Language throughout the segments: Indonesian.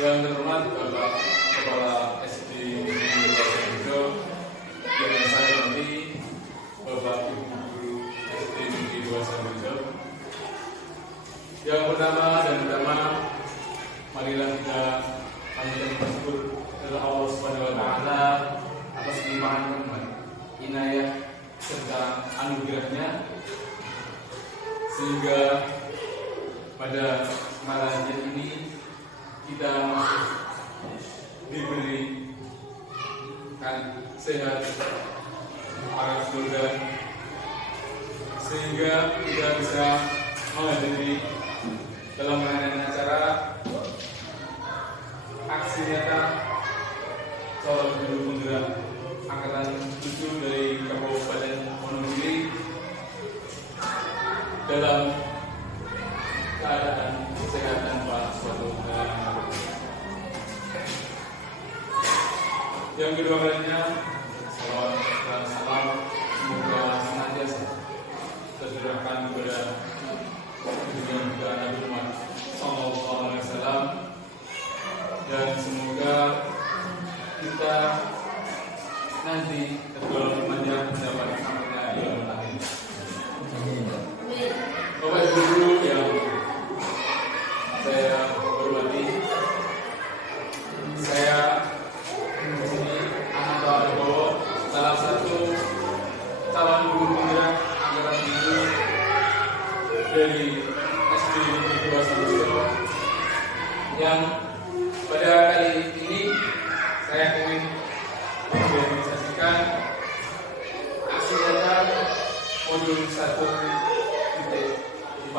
Yang terhormat Bapak Kepala SD Negeri yang saya hormati Bapak Ibu Guru SD Negeri 2 Sambijo. Yang pertama dan utama, marilah kita panjatkan bersyukur kepada Allah Subhanahu wa taala atas limpahan rahmat, inayah serta anugerahnya, sehingga pada malam ini kita masih diberikan sehat para surga, sehingga kita bisa menghadiri dalam rangkaian acara aksi nyata calon guru penggerak angkatan 7 dari Kabupaten Wonogiri dalam keadaan sehat tanpa suatu halangan. Yang kedua kalinya, salawat dan salam semoga senantiasa tercurahkan kepada junjungan kita Nabi Muhammad Sallallahu Alaihi Wasallam, dan semoga kita nanti tergolong panjang mendapat amalnya di dalam akhir. Bapak Ibu Guru yang saya hormati, saya di sini Ahmad Bawowo, salah satu calon guru penggerak angkatan 7 dari SD Negeri 2 Sambijo, yang pada kali ini saya ingin mengorganisasikan aksi nyata modul 1.4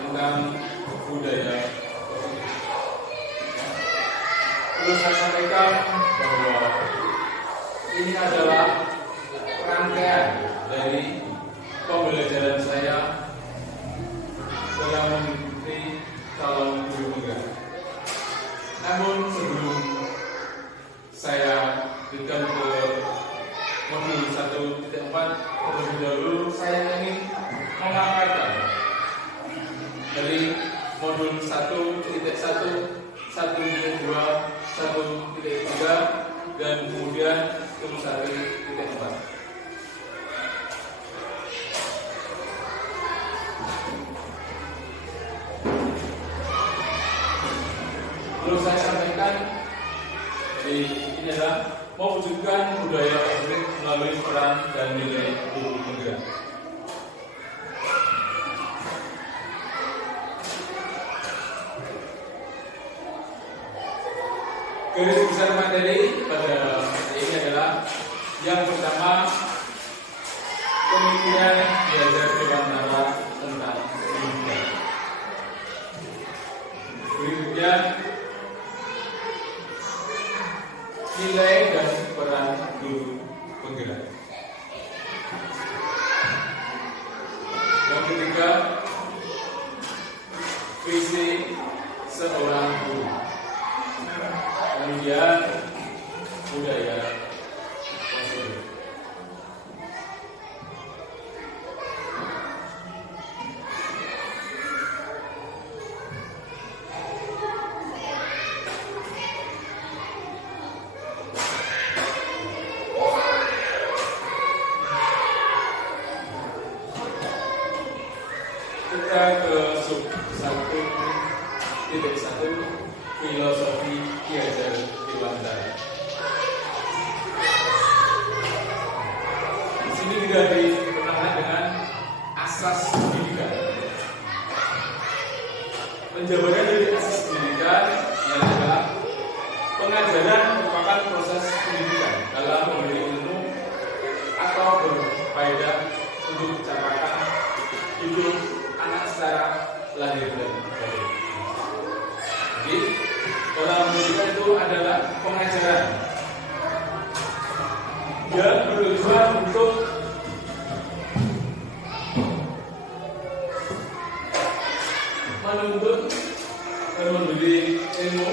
tentang budaya. Perlu saya sampaikan bahwa ini adalah rangkaian dari pembelajaran saya dalam mengikuti calon guru penggerak. Namun sebelum saya berikan ke modul 1.4 terlebih dahulu, saya ingin mengamalkan dari modul 1.1, 1.2, 1.3 dan kemudian ke 1.4. Perlu saya sampaikan, ini adalah mewujudkan budaya konflik melalui peran dan nilai guru penggerak. Garis besar materi pada ini adalah yang pertama, pemikiran belajar dewantara tentang pendidikan. Berikutnya, nilai dan peran guru penggerak. Yang ketiga, visi seorang guru. Kemudian budaya konflik. Kita ke sub 1.1, filosofi belajar dewantara. Di sini juga dikenalkan dengan asas pendidikan. Penjabaran dari asas pendidikan yang adalah pengajaran merupakan proses pendidikan dalam memberi ilmu atau berfaedah untuk mencapai hidup anak secara lahir dan batin. Jadi dalam pendidikan itu adalah pengajaran yang bertujuan untuk menuntut dan memberi ilmu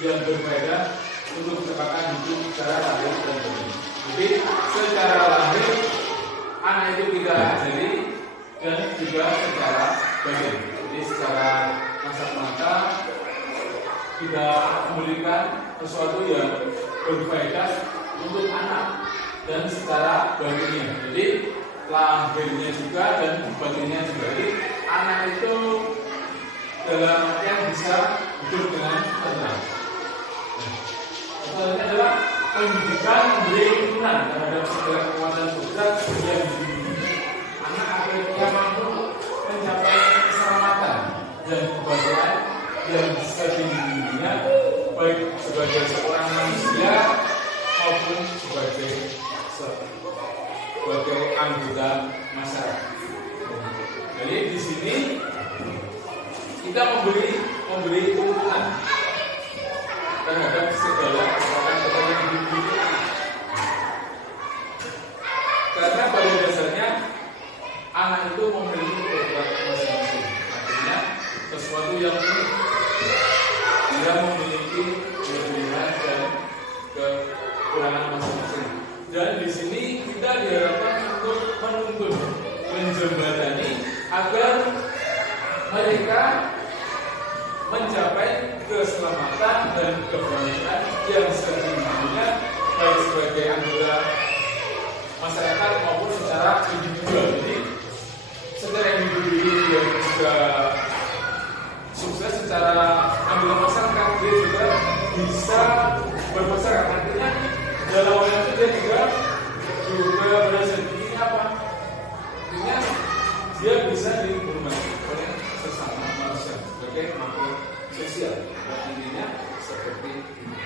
yang berfaedah untuk mencapai hidup secara lahir dan batin. Jadi secara lahir anak itu kita ajari, dan juga secara batin. Jadi secara kasat mata kita memberikan sesuatu yang berfaedah untuk anak dan secara batinnya. Jadi lahirnya juga dan batinnya juga. Jadi anak itu dalam artian bisa hidup dengan tenang. Selanjutnya adalah pendidikan memberi dukungan terhadap segala kekuatan sukses yang dimiliki. Anak akhirnya mampu mencapai keselamatan dan kebahagiaan yang setinggi-tingginya, baik sebagai seorang manusia maupun sebagai anggota masyarakat. Jadi di sini kita memberi dukungan terhadap segala kekuatan yang dimiliki. Karena pada dasarnya anak itu memiliki kekuatan masing-masing. Artinya sesuatu yang unik. Dia memiliki kelebihan dan kekurangan masing-masing. Dan di sini kita diharapkan untuk menuntun, menjembatani agar mereka mencapai keselamatan dan kebahagiaan yang sejujurnya, baik sebagai anggota masyarakat maupun secara individual. Jadi secara individu dia juga sukses, secara anggota masyarakat dia juga bisa bermasyarakat. Artinya dalam hal itu dia juga berhasil. Ini apa? Artinya dia bisa dihormati oleh sesama manusia sebagai makhluk sosial. Intinya seperti ini.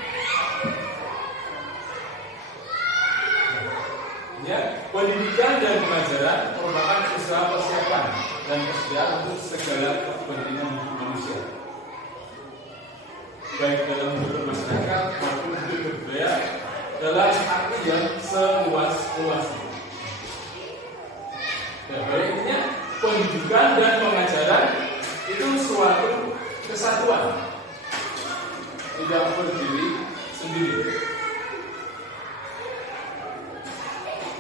Ya, pendidikan dan pengajaran merupakan usaha persiapan dan persediaan untuk segala kepentingan manusia, baik dalam hidup masyarakat maupun hidup berbudaya, dalam arti yang seluas-luasnya. Dan baiknya pendidikan dan pengajaran itu suatu kesatuan, tidak berdiri sendiri.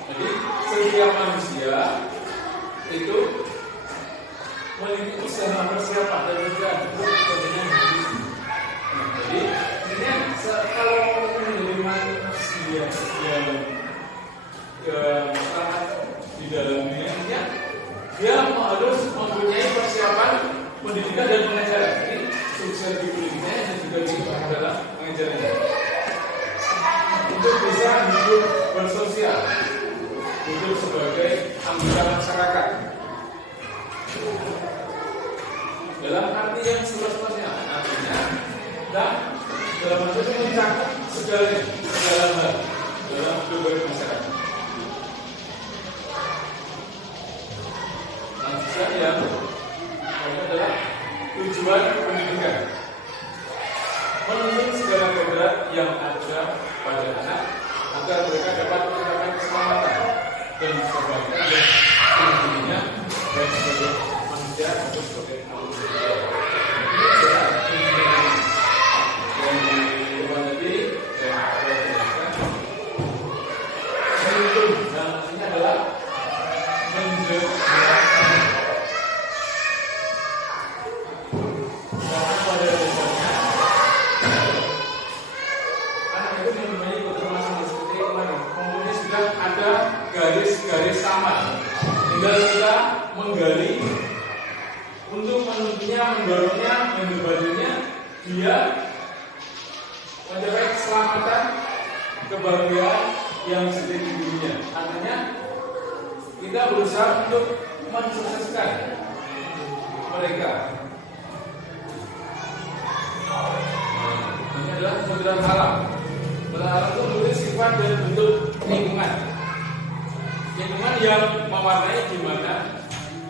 Jadi setiap manusia itu memiliki usaha persiapan dan juga kepentingan hidup. Jadi ini kalau menjadi manusia yang sangat di dalamnya, dia harus mempunyai persiapan pendidikan dan pengajaran. Jadi sukses di pendidikannya dan juga di dalam pengajarannya untuk bisa hidup bersosial, hidup sebagai anggota masyarakat dalam arti yang seluas-luasnya. Artinya dalam arti itu mencakup segala hal dalam hidup masyarakat. Selanjutnya yang adalah tujuan pendidikan, menuntun segala kodrat yang ada pada anak agar mereka dapat mencapai keselamatan dan kebahagiaan yang tingginya, baik sebagai manusia maupun sebagai makhluk sosial. Ini adalah tujuan yang diubah tadi dan menuntun, dan artinya adalah menjelaskan. Karena pada dasarnya anak itu mempunyai ketermasuk seperti kemarin, mempunyai sudah ada garis-garis samar. Tinggal kita menggali untuk menuntunnya, mendorongnya, menjembataninya, dia mencapai keselamatan, kebahagiaan yang setinggi-tingginya. Artinya kita berusaha untuk mensukseskan mereka. Ini adalah kebetulan alam. Kebetulan alam itu memiliki sifat dan bentuk lingkungan. Lingkungan yang mewarnai di mana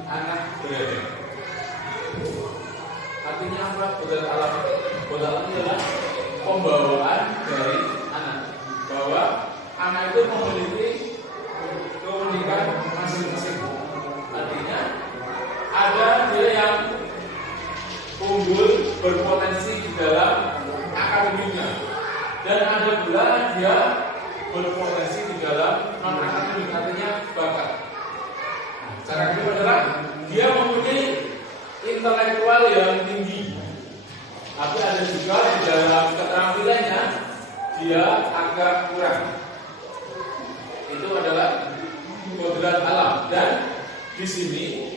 anak berada. Artinya apa? Kebetulan alam. Kebetulan alam adalah pembawaan dari anak. Bahwa anak itu memiliki keunikan masing-masing. Artinya ada dia yang unggul, berpotensi di dalam akademiknya, dan ada pula dia berpotensi di dalam non akademik, artinya bakat. Cara kedua adalah dia mempunyai intelektual yang tinggi, tapi ada juga di dalam agak kurang. Itu adalah kodrat alam, dan di sini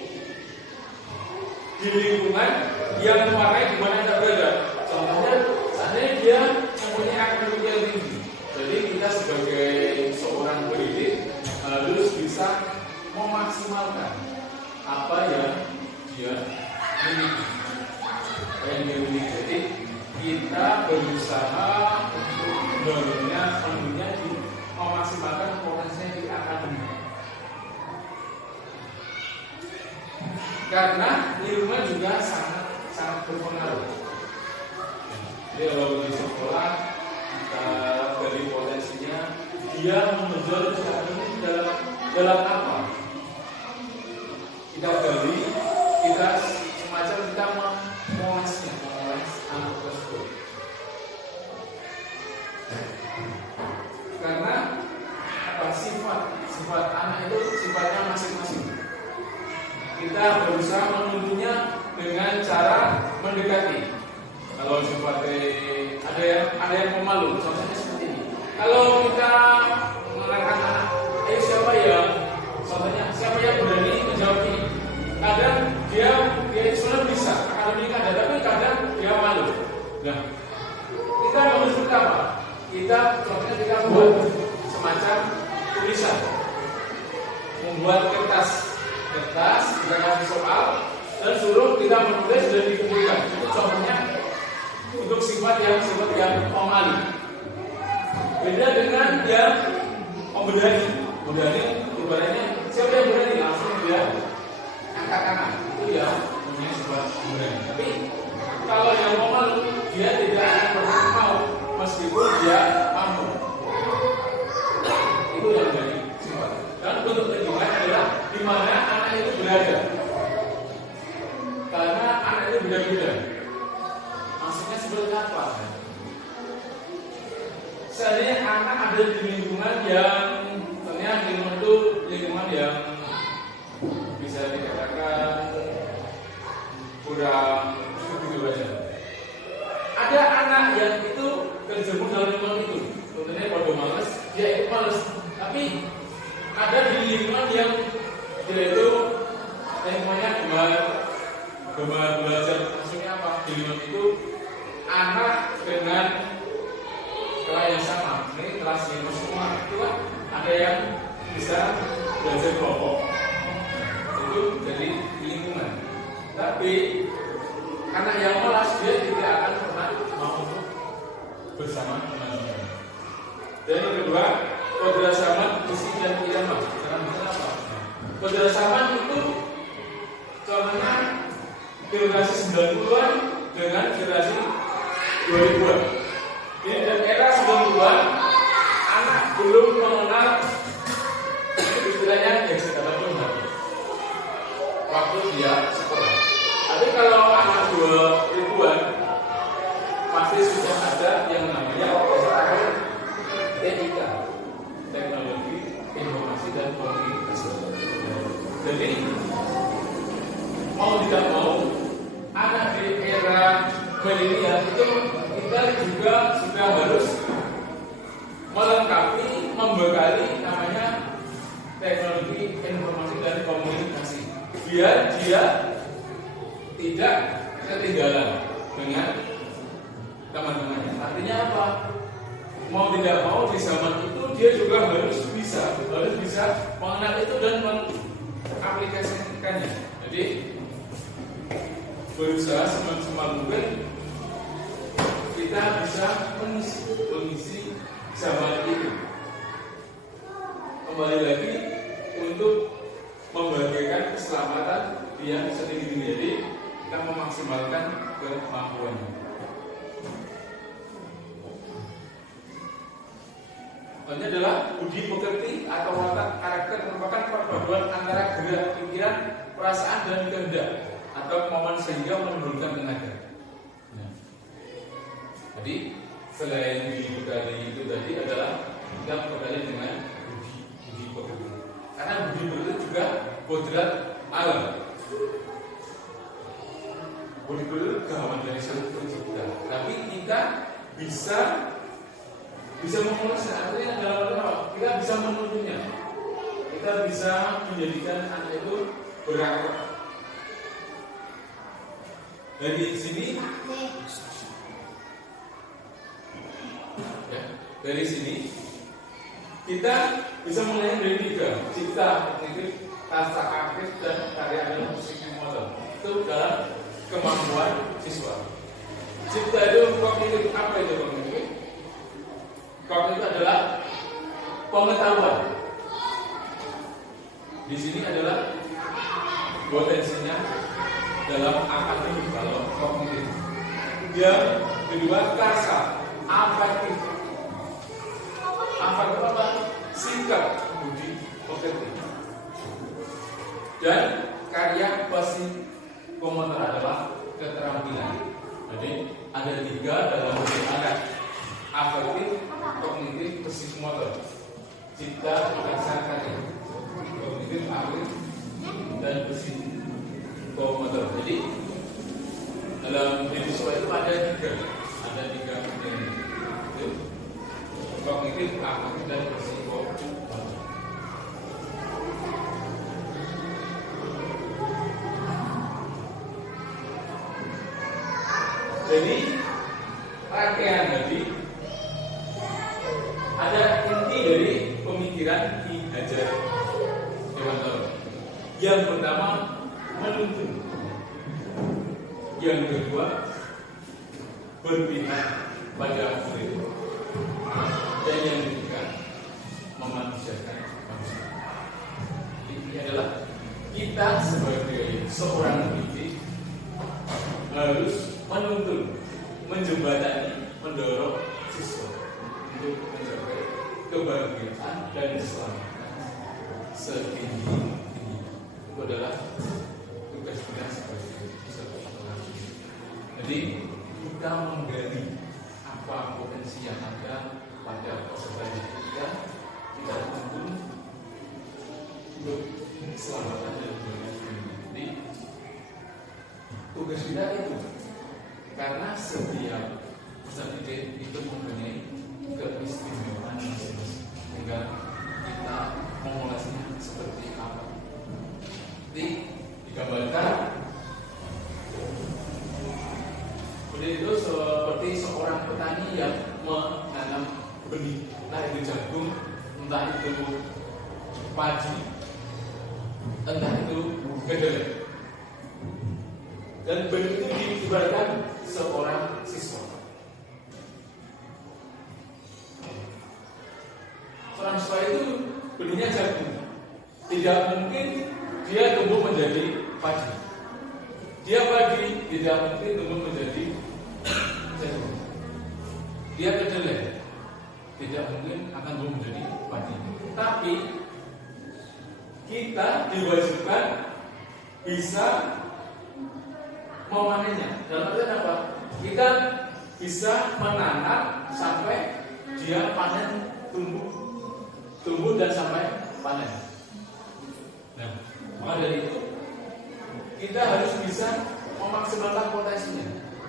di lingkungan yang mewarnai di mana kita berada. Contohnya, seandainya dia mempunyai akademik yang tinggi, jadi kita sebagai seorang pendidik harus bisa memaksimalkan apa yang dia miliki. Jadi kita berusaha untuk menurunnya memaksimalkan potensinya di akademik. Karena lingkungan juga sangat berpengaruh. Jadi kalau di sekolah kita dari potensinya dia menonjol ini dalam apa? Kita gali, kita semacam kita mengoles anak tersebut. Karena apa, sifat anak itu sifatnya masing-masing. Kita berusaha menuntunnya dengan cara mendekati. Kalau sifatnya ada yang pemalu, contohnya seperti ini. Kalau kita mengarahkan anak, siapa yang berani menjawab ini? Kadang dia sudah bisa, akademik ada, tapi kadang dia malu. Nah, kita harus apa? Kita buat semacam tulisan, membuat kertas, kita kasih soal dan suruh kita menulis dan dikumpulkan. Itu contohnya untuk sifat yang pemalu. Beda dengan yang berani. Ibaratnya siapa yang berani langsung dia angkat tangan. Itu ya punya sifat berani. Tapi kalau yang pemalu dia tidak akan pernah mau meskipun dia mampu. Itu yang berani sifat. Dan bentuk lingkungan adalah di mana anak itu berada. Karena anak itu beda-beda. Maksudnya seperti apa? Seandainya anak ada di lingkungan yang ternyata lingkungan yang bisa dikatakan kurang begitu saja. Ada anak yang itu terjerumus dalam lingkungan itu. Contohnya pada malas, dia itu malas. Tapi ada di lingkungan yang dia itu lingkungannya gemar belajar. Maksudnya apa? Di lingkungan itu anak dengan kelas yang sama, ini kelas 5 semua itu kan ada yang bisa belajar kelompok. Itu dari lingkungan. Tapi anak yang malas dia tidak akan pernah mau untuk bersama teman-teman. Dan yang kedua, kodrat zaman isi dan irama. Karena misalnya apa? Kodrat zaman itu contohnya generasi 90-an dengan generasi 2000-an. Ini dan era 90-an anak belum mengenal istilahnya gadget ataupun HP waktu dia sekolah. Tapi kalau anak 2000-an pasti sudah ada yang namanya TIK, teknologi informasi dan komunikasi. Jadi mau tidak mau anak di era milenial itu kita juga sudah harus melengkapi, membekali namanya teknologi informasi dan komunikasi biar dia tidak ketinggalan dengan teman-temannya. Artinya apa? Mau tidak mau di zaman itu dia juga harus bisa mengenal itu dan mengaplikasikannya. Jadi berusaha semaksimal mungkin kita bisa mengisi zaman itu. Kembali lagi untuk membagikan keselamatan yang setinggi-tinggi. Jadi kita memaksimalkan kemampuannya. Ini adalah budi pekerti atau watak karakter merupakan perpaduan antara gerak pikiran, perasaan dan kehendak atau kemauan sehingga menimbulkan tenaga. Nah, jadi selain dibekali itu tadi adalah kita bekali dengan budi pekerti. Karena budi pekerti juga kodrat alam. Budi pekerti gawan dari seluruh pencipta. Tapi kita bisa Bisa mengulasnya, artinya dalam arti apa? Kita bisa menuntunnya. Kita bisa menjadikan anak itu berakal. Dari sini, ya, dari sini kita bisa menilai dari tiga: cipta, kognitif, rasa aktif, dan karya dalam musik motor. Itu dalam kemampuan siswa. Cipta itu kognitif, apa itu kognitif? Kognitif adalah pengetahuan. Di sini adalah potensinya dalam akademik kalau kognitif. Yang kedua rasa afektif. Afektif apa? Sikap budi objektif. Dan karya psikomotor adalah keterampilan. Jadi ada tiga dalam anak: afektif, kognitif, psikomotor. Cipta, rasa, karya. Kognitif, afektif, dan psikomotor. Jadi dalam diri siswa itu ada tiga ini. Kognitif, afektif, dan psikomotor. Jadi rangkaian tadi ada inti dari pemikiran Ki Hajar Dewantara. Yang pertama menuntun, yang kedua berpihak pada murid, dan yang ketiga memanusiakan manusia. Ini adalah kita sebagai seorang pendidik harus menuntun, menjembatani, mendorong siswa untuk mencapai kebahagiaan dan keselamatan setinggi-tinggi. Itu adalah tugas kita sebagai seorang pendidik. Jadi kita menggali apa potensi yang ada pada peserta didik kita tuntun untuk keselamatan dan kebahagiaan. Jadi tugas kita itu, karena setiap peserta didik itu mempunyai keistimewaan masing-masing, sehingga kita mengulasnya seperti apa. Jadi digambarkan itu seperti seorang petani yang menanam benih, entah itu jagung, entah itu padi, entah itu kedelai. Dan benih itu diibaratkan seorang siswa. Seorang siswa itu benihnya jagung. Tidak mungkin dia tumbuh menjadi padi. Dia padi, tidak mungkin tumbuh menjadi jagung. Dia kedelai, tidak mungkin akan tumbuh menjadi padi. Tapi kita diwajibkan bisa memanennya. Dalam artian apa? Kita bisa menanam sampai dia panen, tumbuh dan sampai panen. Nah, maka dari itu kita harus bisa memaksimalkan potensinya.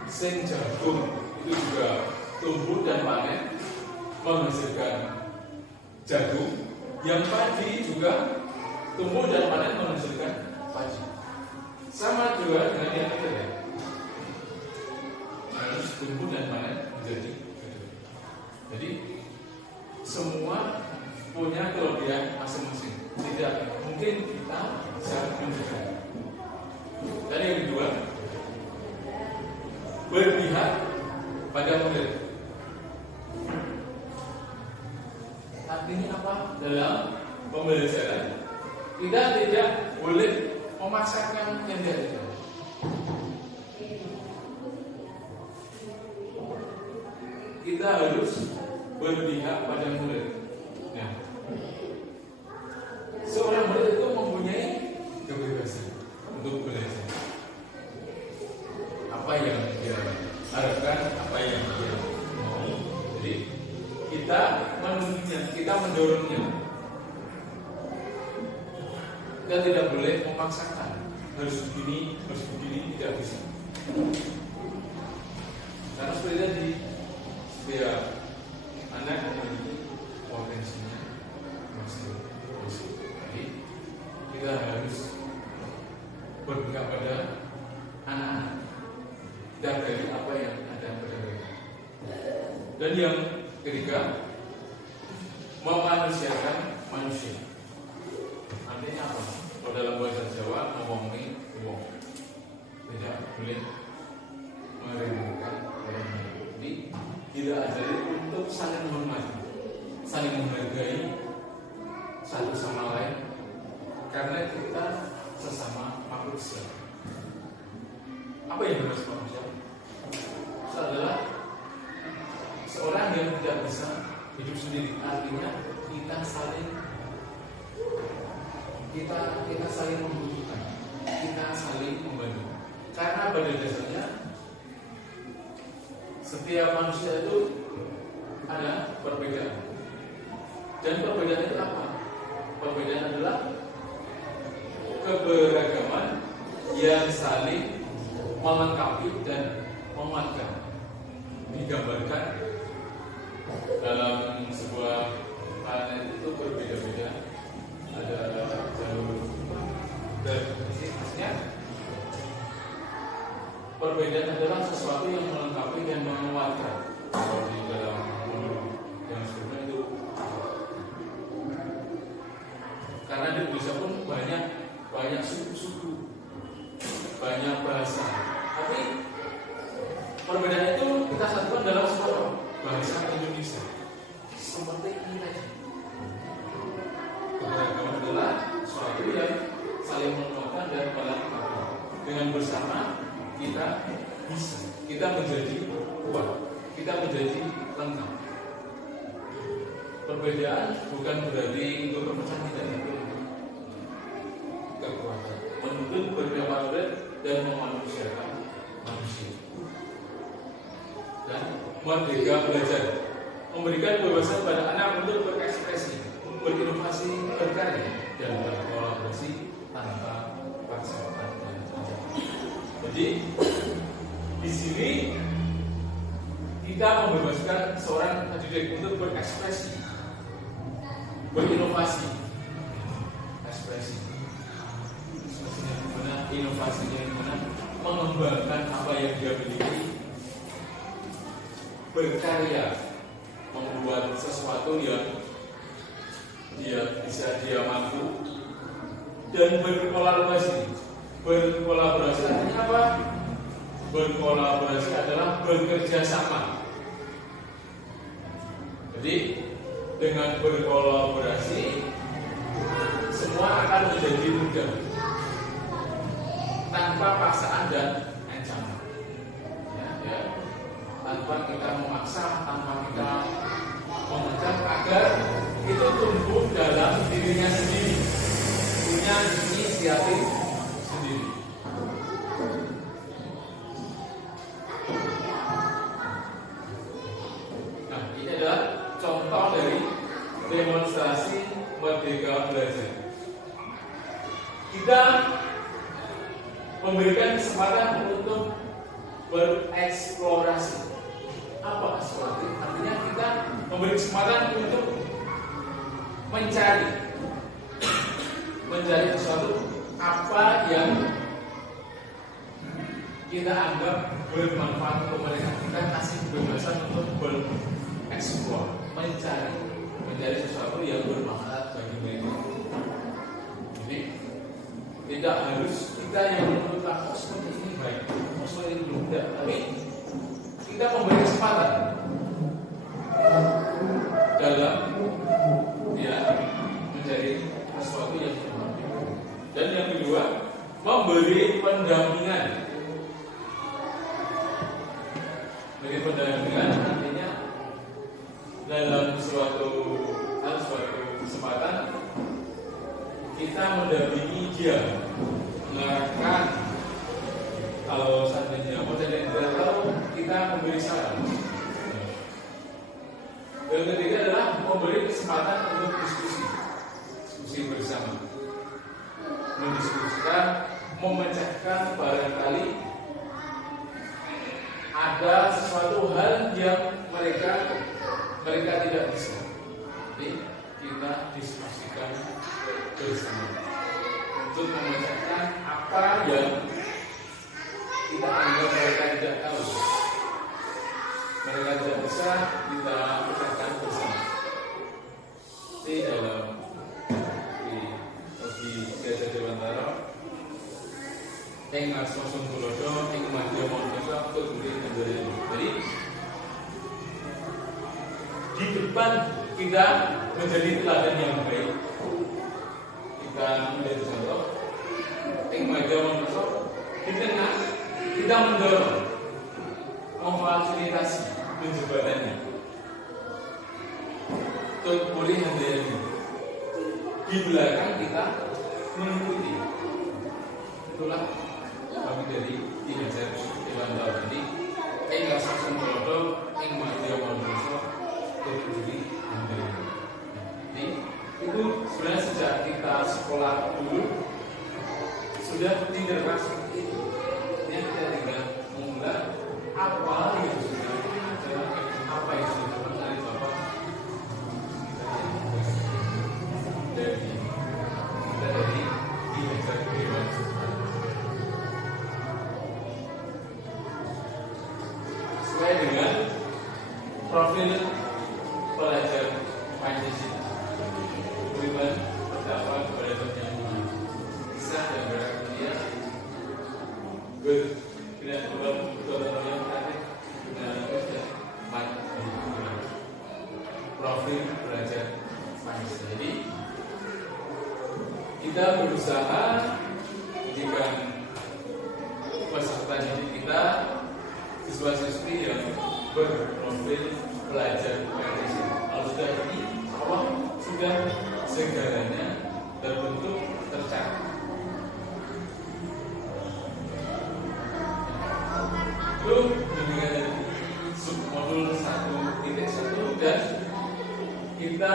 Sing jagung itu juga tumbuh dan panen, menghasilkan jagung. Yang padi juga tumbuh dan panen, menghasilkan padi. Sama juga dengan yang kedelai, harus tumbuh dan panen menjadi kedelai. Jadi semua punya kelebihan masing-masing. Tidak mungkin kita bisa mencegah. Dan yang kedua, berpihak pada murid. Artinya apa? Dalam pembelajaran kita tidak boleh memaksakan yang tidak. Kita harus berpihak pada murid. Nah, seorang murid itu mempunyai kebebasan untuk belajar. Apa yang dia harapkan, apa yang dia mau. Jadi kita menuntunnya, kita mendorongnya. Kita tidak boleh memaksakan harus begini, tidak bisa. Karena seperti tadi, setiap anak Dan yang ketiga, memanusiakan manusia. Artinya apa? Kalau dalam bahasa Jawa ngomongi wong, tidak boleh meremehkan orang lain. Jadi tidak ajari untuk saling menghormati, saling menghargai satu sama lain, karena kita sesama manusia. Apa yang dimaksud manusia? Itu adalah seorang yang tidak bisa hidup sendiri. Artinya kita saling membutuhkan, kita saling membantu. Karena pada dasarnya setiap manusia itu ada perbedaan. Dan perbedaan itu apa? Perbedaan adalah keberagaman yang saling melengkapi dan menguatkan. Digambarkan dalam sebuah planet itu berbeda-beda, ada jalur dan maksudnya perbedaan adalah sesuatu yang melengkapi dan menguatkan. Kalau di dalam yang sebelumnya itu, karena di Indonesia pun banyak suku-suku, banyak bahasa, tapi perbedaan itu kita satukan dalam sebuah bahasa Indonesia. Seperti ini tadi, keberagaman adalah sesuatu yang saling menguatkan dan melengkapi. Dengan bersama kita bisa, kita menjadi kuat, kita menjadi lengkap. Perbedaan bukan berarti untuk perpecahan, tidak itu kekuatan, menuntut berdamai dan memanusiakan manusia. Dan merdeka belajar, memberikan kebebasan pada anak untuk berekspresi, berinovasi, berkarya, dan berkolaborasi tanpa paksaan dan ancaman. Jadi di sini kita membebaskan seorang pendidik untuk berekspresi, berinovasi, ekspresi. Ekspresinya gimana? Inovasinya gimana? Mengembangkan apa yang dia miliki, berkarya, membuat sesuatu yang dia mampu, dan berkolaborasi. Berkolaborasi artinya apa? Berkolaborasi adalah bekerja sama. Jadi dengan berkolaborasi semua akan menjadi mudah, tanpa paksaan dan ancaman. Ya. Tanpa kita memaksa, tanpa kita mengajak, agar itu tumbuh dalam dirinya sendiri, punya inisiatif sendiri. Nah, ini adalah contoh dari demonstrasi merdeka belajar. Kita memberikan kesempatan untuk bereksplorasi. Apa eksplorasi? Artinya kita memberi kesempatan untuk mencari sesuatu apa yang kita anggap bermanfaat untuk mereka. Kita kasih kebebasan untuk bereksplor, mencari sesuatu yang bermanfaat bagi mereka. Jadi tidak harus kita yang menentukan seperti ini baik, seperti ini tidak, tapi kita memberi kesempatan dalam menjadi sesuatu yang bermanfaat. Dan yang kedua, memberi pendampingan. Memberi pendampingan artinya dalam suatu kesempatan kita mendampingi dia, mengarahkan. Kalau seandainya model yang tidak tahu, kita memberi saran. Yang ketiga adalah memberi kesempatan untuk diskusi bersama, mendiskusikan, memecahkan barangkali ada sesuatu hal yang mereka tidak bisa. Jadi kita diskusikan bersama untuk memecahkan apa yang kita anggap mereka tidak tahu. mereka tidak bisa, kita pecahkan bersama. Di dalam di Desa Dewantara ing Ngarsa Sunggulodo ing Madya Mondoso Kuduri Kendari. Jadi di depan kita menjadi teladan yang baik, kita menjadi contoh ing Madya Mondoso. Di tengah kita mendorong, memfasilitasi penjebatannya untuk boleh handayani. Di belakang kita mengikuti. Itulah kami dari Desa Dewantara ini ing Ngarsa Sunggulodo ing Madya Mondoso Kuduri Kendari. Jadi itu sebenarnya sejak kita sekolah dulu sudah tindakan seperti itu. Jadi kita tinggal mengulang apa yang sudah ada, apa yang sudah dari Bapak dari Desa Dewantara. Sesuai dengan profil pelajar Pancasila, beriman, bertakwa kepada Tuhan Yang Maha Esa dan bermulia, berkenan kepada yang terakhir dan profil pelajar Pancasila. Jadi kita berusaha menjadikan peserta didik kita siswa-siswi yang berprofil pelajar Pancasila. Kalau sudah ini, Allah sudah segalanya terbentuk, tercatat. Itu dengan submodul 1.1 dan kita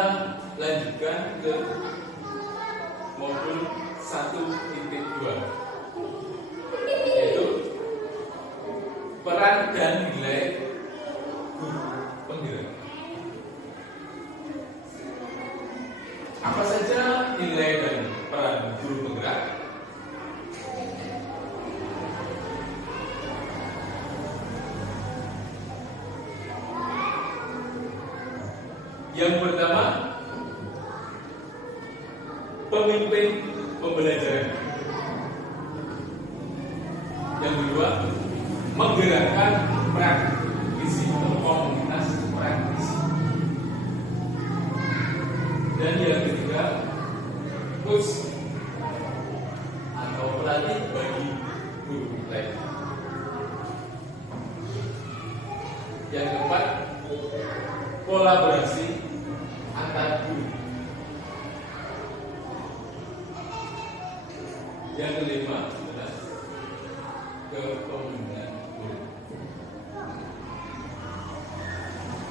lanjutkan ke modul 1.2, yaitu peran dan nilai guru penggerak. Apa saja nilai dan peran guru penggerak? Yang pertama, pemimpin pembelajaran. Yang kedua, menggerakkan praktisi atau komunitas praktisi. Dan yang ketiga, coach atau pelatih bagi guru lain. Yang keempat, kolaborasi antar guru. Yang kelima adalah kepemimpinan guru.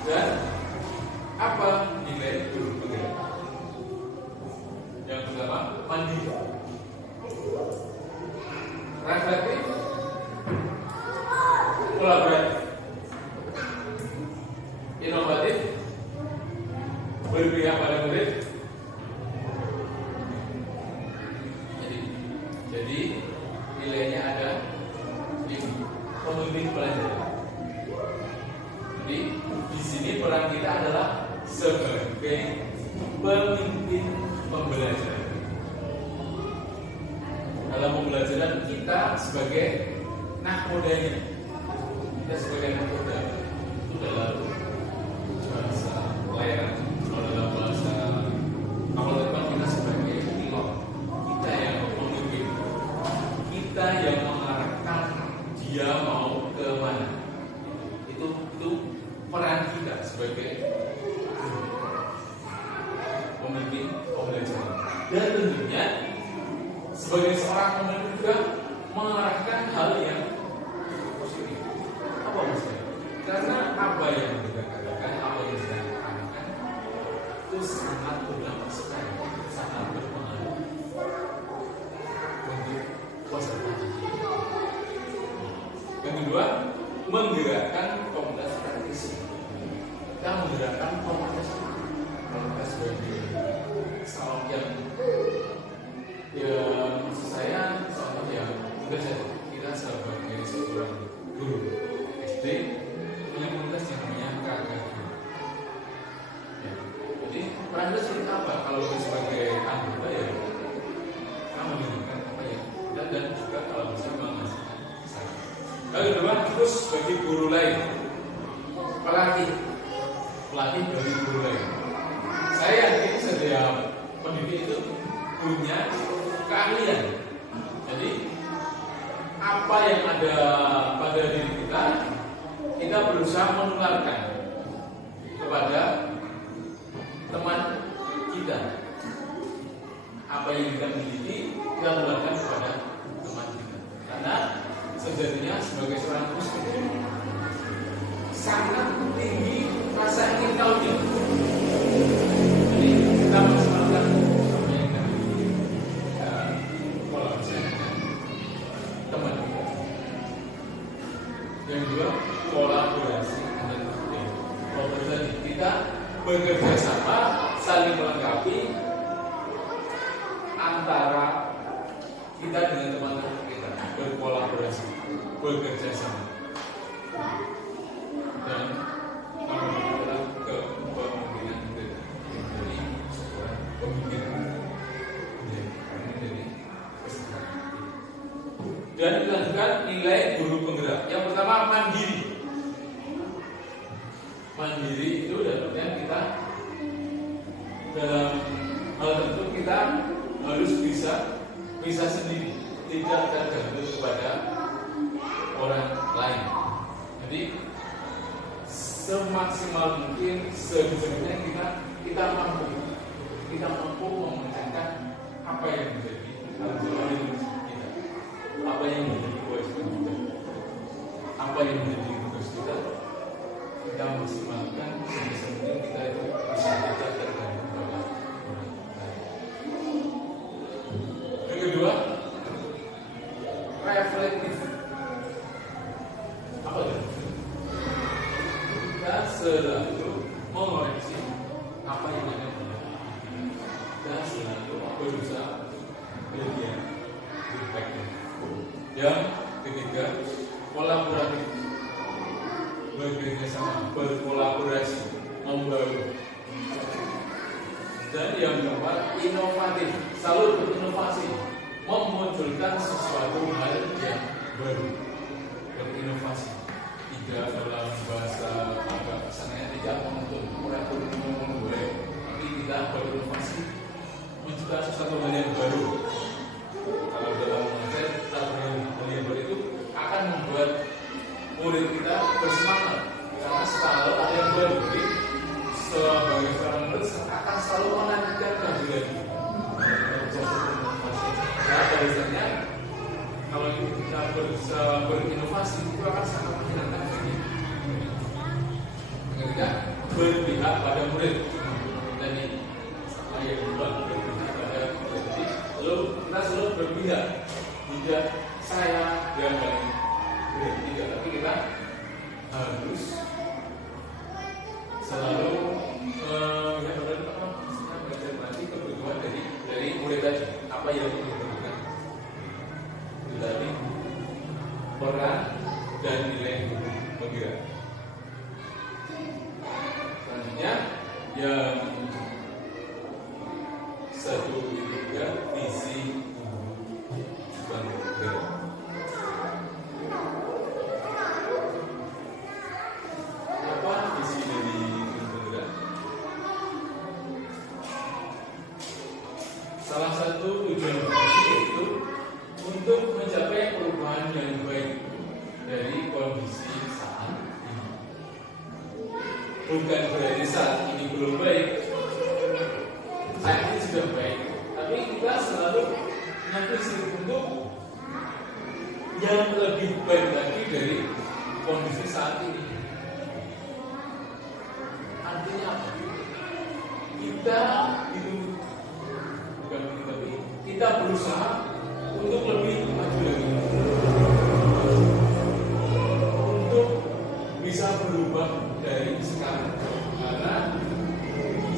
Dan apa nilai guru penggerak? Yang pertama, mandiri, reflektif, kolaboratif, inovatif, berpihak pada murid. Jadi nilainya ada di pemimpin pelajaran. Jadi di sini peran kita adalah sebagai pemimpin pembelajaran. Dalam pembelajaran kita sebagai nahkodanya, kita sebagai nahkoda itu dalam bahasa layanan, kalau dalam bahasa kapal terbang kita sebagai pilot, kita yang memimpin, kita yang mengarahkan dia mau ke mana. Itu peran kita sebagai pemimpin pembelajaran. Dan tentunya sebagai seorang pemimpin juga mengarahkan hal yang positif. Apa maksudnya? Karena apa yang kita katakan, apa yang kita katakan itu sangat berdampak sekali, sangat berpengaruh untuk peserta didik. Yang kedua, menggerakkan komunitas praktisi. Kita menggerakkan komunitas sebagai salon yang maksud saya salon yang bekerja. Kita sebagai seorang guru SD punya komunitas yang namanya bagus bagi guru lain, pelatih bagi guru lain. Saya yakin setiap pendidik itu punya keahlian. Jadi apa yang ada pada diri kita berusaha menularkan kepada teman kita. Apa yang kita miliki kita tularkan kepada teman kita. Karena sejatinya sebagai seorang muslim sangat tinggi rasa ingin tahunya. Jadi kita maksimalkan apa yang kita miliki. Kolaborasi dengan teman kita. Yang kedua, kolaborasi dengan kolaborasi kita bekerja sama, saling melengkapi antara kita dengan teman-teman kita, berkolaborasi, bekerja sama, dan menunjukkan kepemimpinan kita. Jadi seorang pemimpin dari peserta. Dan dilanjutkan nilai guru penggerak. Yang pertama, mandiri. Mandiri itu dapatnya kita dalam hal tertentu kita harus bisa sendiri, tidak tergantung kepada orang lain. Jadi semaksimal mungkin sebesarnya kita mampu memecahkan apa yang menjadi tanggung jawab kita, apa yang menjadi kewajiban kita, apa yang menjadi tugas kita maksimalkan sebesar mungkin kita itu bisa tidak tergantung kepada orang lain. Yang kedua, reflektif. Apa itu? Kita selalu mengoreksi apa yang ada di dalam diri kita, selalu berusaha belajar reflektif. Yang ketiga, kolaboratif. Bekerja sama, berkolaborasi, membangun. Dan yang keempat, inovatif, selalu berinovasi, memunculkan sesuatu hal yang baru, berinovasi. Tidak dalam bahasa agak kesannya tidak menuntut kurikulum baik, tapi kita berinovasi, menciptakan sesuatu hal yang baru. Kalau dalam mengajar, hal yang baru itu akan membuat murid kita bersemangat, karena selalu ada yang baru. Jadi sebagai seorang murid akan selalu menantikan kehadiran. Nah, biasanya kalau kita berinovasi itu akan sangat menyenangkan bagi ketika berpihak pada murid. Jadi yang kedua berpihak pada murid. Jadi kita selalu berpihak, tidak saya yang paling tidak, tapi kita harus selalu belajar nanti kebutuhan dari murid tadi, apa yang dibutuhkan dari peran dan nilai penggerak. Selanjutnya yang satu juga visi penggerak. Salah satu tujuan itu untuk mencapai perubahan yang baik dari kondisi saat ini. Bukan berarti saat ini belum baik, saat ini sudah baik, tapi kita selalu punya visi untuk yang lebih baik lagi dari kondisi saat ini. Artinya apa? Kita hidup, tapi kita berusaha untuk lebih maju lagi, untuk bisa berubah dari sekarang, karena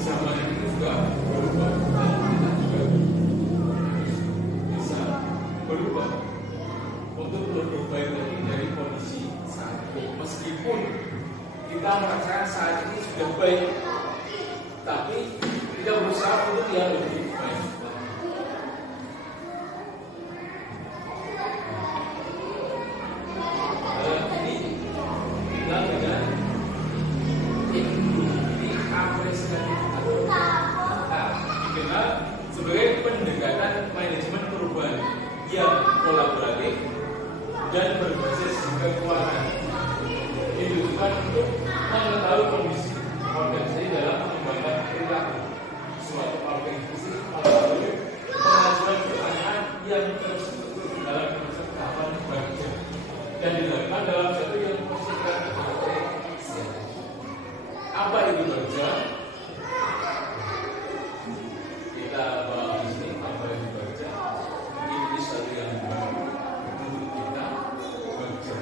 zaman ini juga berubah dan kita juga bisa berubah untuk lebih baik lagi dari kondisi saat ini. Meskipun kita merasakan saat ini sudah baik, tapi kita berusaha untuk yang lebih baik. mengetahui kondisi organisasi dalam mengembangkan perilaku suatu organisasi melalui pengajuan pertanyaan yang terstruktur dalam proses tahapan bekerja dan dilakukan dalam satu yang bersifat artificial. Apa itu bekerja? Kita bahas di sini apa itu bekerja. Ini satu yang baru untuk kita bekerja.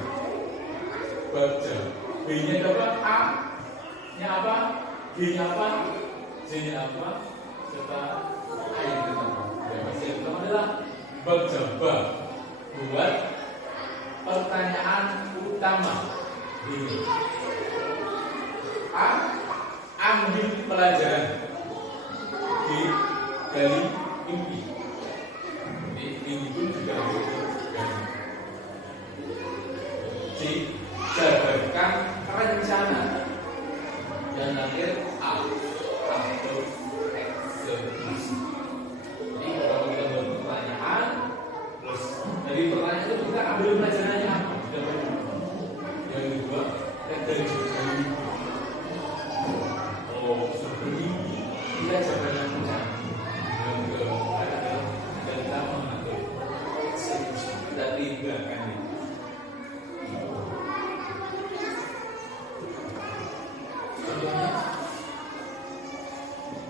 Bekerja. B-nya apa? A. Nya apa? G-nya apa? C-nya apa? Serta A yang pertama. Yang pertama adalah bercoba buat pertanyaan utama ini. A. Ambil pelajaran. B. Gali mimpi. Ini pun juga harus digali. C. Jabarkan rencana. Dan akhir A. Atau eksekusi. Jadi kalau kita buat pertanyaan, terus dari pertanyaan itu kita ambil pelajarannya apa? Yang kedua, dari mimpi. Oh, seperti kita jabarkan rencana. Yang kedua adalah kita mengatur eksekusi. Kita tinggalkan ini.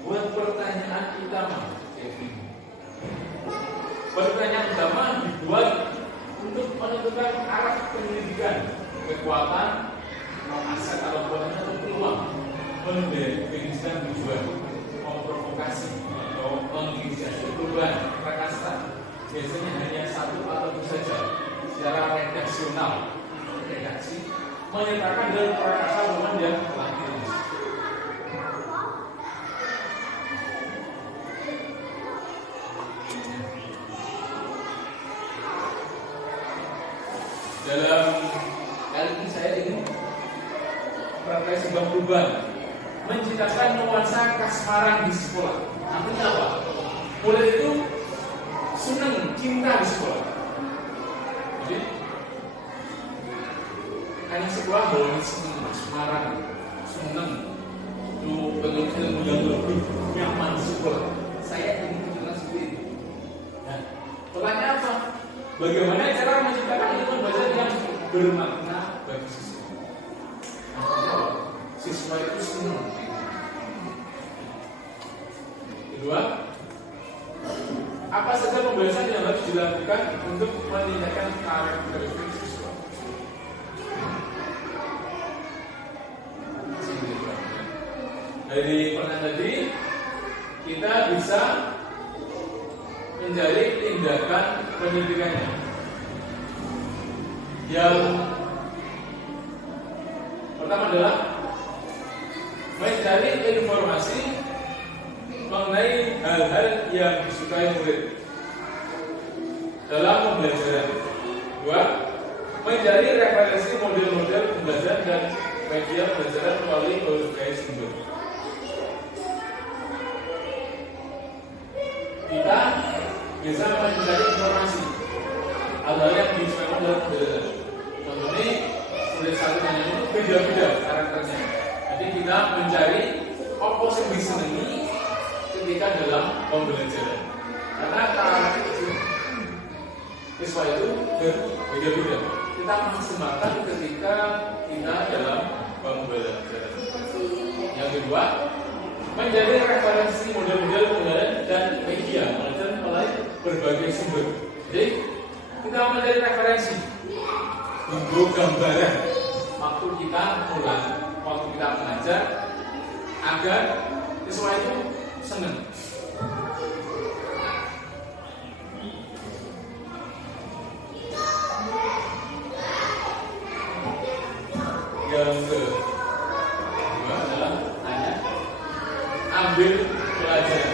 Buat pertanyaan utama, pertanyaan utama dibuat untuk menentukan arah penyelidikan, kekuatan, aset atau peluang, mendefinisikan tujuan, memprovokasi atau menginisiasi perubahan prakasa. Biasanya hanya satu atau dua saja. Secara redaksional, redaksi menyatakan dalam prakasa perubahan yang telah ditulis. Dalam kali ini saya ingin merapai sebuah perubahan, menciptakan nuansa kasmaran di sekolah. Artinya apa? Mulai itu senang cinta di sekolah. Jadi hanya sekolah boleh senang kasmaran, senang itu penuh ilmu yang lebih nyaman di sekolah. Saya ingin menciptakan seperti itu. Nah, pertanyaan apa? Bagaimana cara menciptakan ilmu bahasa yang bermakna bagi siswa? Siswa itu senang. Kedua, apa saja pembahasan yang harus dilakukan untuk meningkatkan karakteristik siswa? Dari pertanyaan tadi, kita bisa mencari tindakan pendidikannya yang pertama adalah mencari informasi mengenai hal-hal yang disukai murid dalam pembelajaran. Dua, mencari referensi model-model pembelajaran dan media pembelajaran melalui berbagai sumber. Kita bisa mencari informasi hal-hal yang disukai dalam pembelajaran. Contohnya, murid satu dan yang itu beda-beda karakternya. Jadi kita mencari apa yang disenangi ketika dalam pembelajaran. Karena karakter siswa itu beda-beda. Kita maksimalkan ketika kita dalam pembelajaran. Yang kedua, menjadi referensi model-model pembelajaran dan media pembelajaran melalui berbagai sumber. Jadi kita mencari referensi, bentuk gambaran waktu kita pulang, waktu kita mengajar, agar siswa itu senang. Yang kedua adalah hanya ambil pelajaran.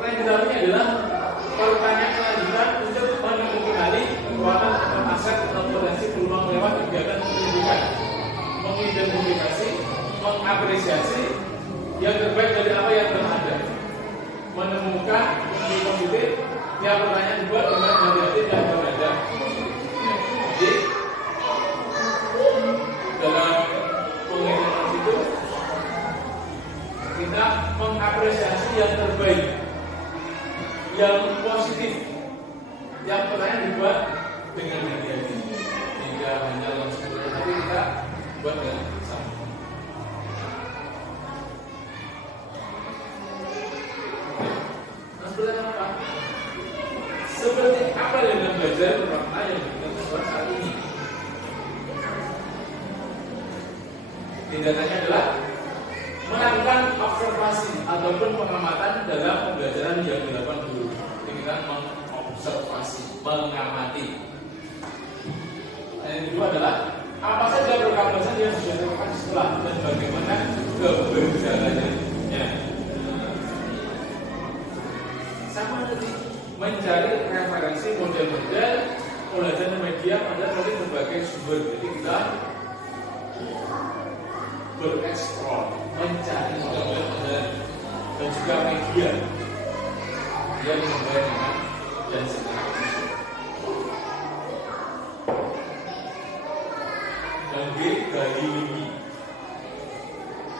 Pertanyaan keduanya adalah pertanyaan lanjutan untuk mengenali kekuatan atau aset atau potensi peluang lewat kegiatan pendidikan, mengidentifikasi, mengapresiasi yang terbaik dari apa yang telah ada, menemukan nilai positif yang pertanyaan dibuat dengan hati-hati dan berada. Jadi yang positif. Yang pertanyaan dibuat dengan hati-hati, tidak hanya langsung, tapi kita buat dengan sama. Mas pertanyaan apa? Seperti apa yang dalam belajar bermakna yang diberikan saat ini? Tindakannya adalah melakukan observasi ataupun pengamatan dalam pembelajaran yang dilakukan guru. Jadi kita mengobservasi, mengamati. Dan yang kedua adalah apa saja program belajar yang sudah dilakukan di sekolah dan bagaimana keberjalanannya. Sama tadi, mencari referensi model-model pembelajaran media pada dari berbagai sumber. Jadi kita bereksplor, mencari model-model dan juga media yang membayangkan dan seterusnya. Dan B, gali lagi.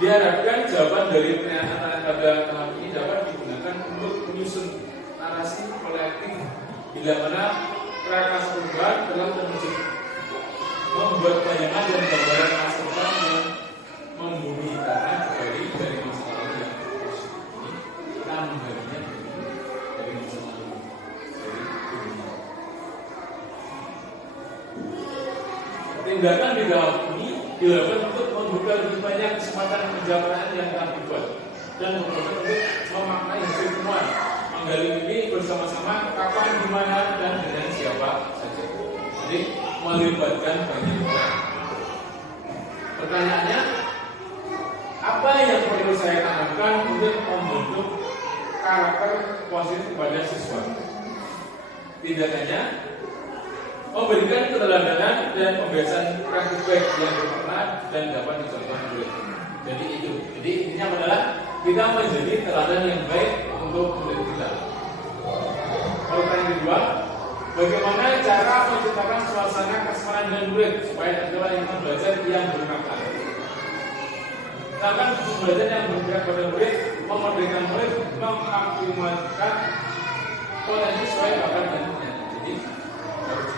Diharapkan jawaban dari pernyataan pada tahap ini dapat digunakan untuk menyusun narasi kolektif bila mana prakasa perubahan telah terwujud, membuat bayangan dan gambaran masa depan yang membumi karena kembali dari masa lalu yang terus ini kita menggalinya dari masa lalu dari dunia. Tindakan di dalam ini dilakukan untuk membuka lebih banyak kesempatan penjawaan yang akan dibuat dan membuat untuk memaknai hasil temuan, menggali ini bersama-sama kapan, di mana dan dengan siapa saja. Jadi melibatkan banyak orang. Pertanyaannya, apa yang perlu saya tanamkan untuk membentuk karakter positif pada siswa? Tindakannya, memberikan keteladanan dan pembiasaan praktik baik yang bermakna dan dapat dicontoh oleh. Jadi itu. Jadi intinya adalah kita menjadi teladan yang baik untuk murid kita. Pertanyaan kedua, bagaimana cara menciptakan suasana kesenangan dengan murid supaya adalah yang belajar yang bermakna? Karena belajar yang bergerak pada murid, memerdekakan murid, mengaktifkan potensi sesuai bakat dan minat. Jadi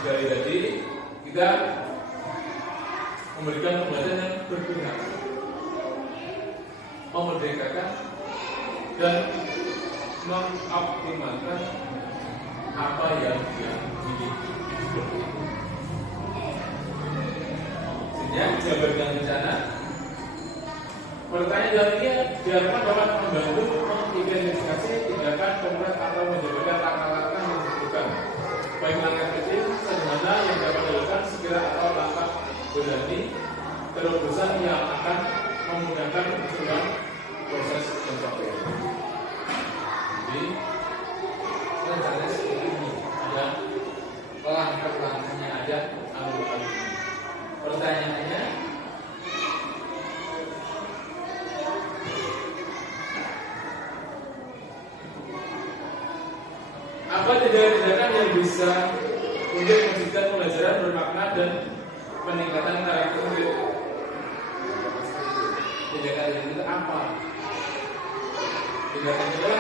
dari tadi kita memberikan pembelajaran yang berguna, memerdekakan dan mengoptimalkan apa yang dia miliki. Sehingga jabarkan rencana. Pertanyaan dalam ini diharapkan dapat membantu mengidentifikasi tindakan pemerintah atau menjabarkan langkah-langkah yang dibutuhkan, baik langkah kecil, sederhana yang dapat dilakukan segera atau langkah berani terobosan yang akan memudahkan keseluruhan proses pencapaian. Jadi rencananya seperti ini, ada langkah-langkahnya, ada anggota. Pertanyaannya, apa tindakan yang bisa untuk menciptakan pembelajaran bermakna dan peningkatan karakter murid? Tindakan itu apa? Tindakan itu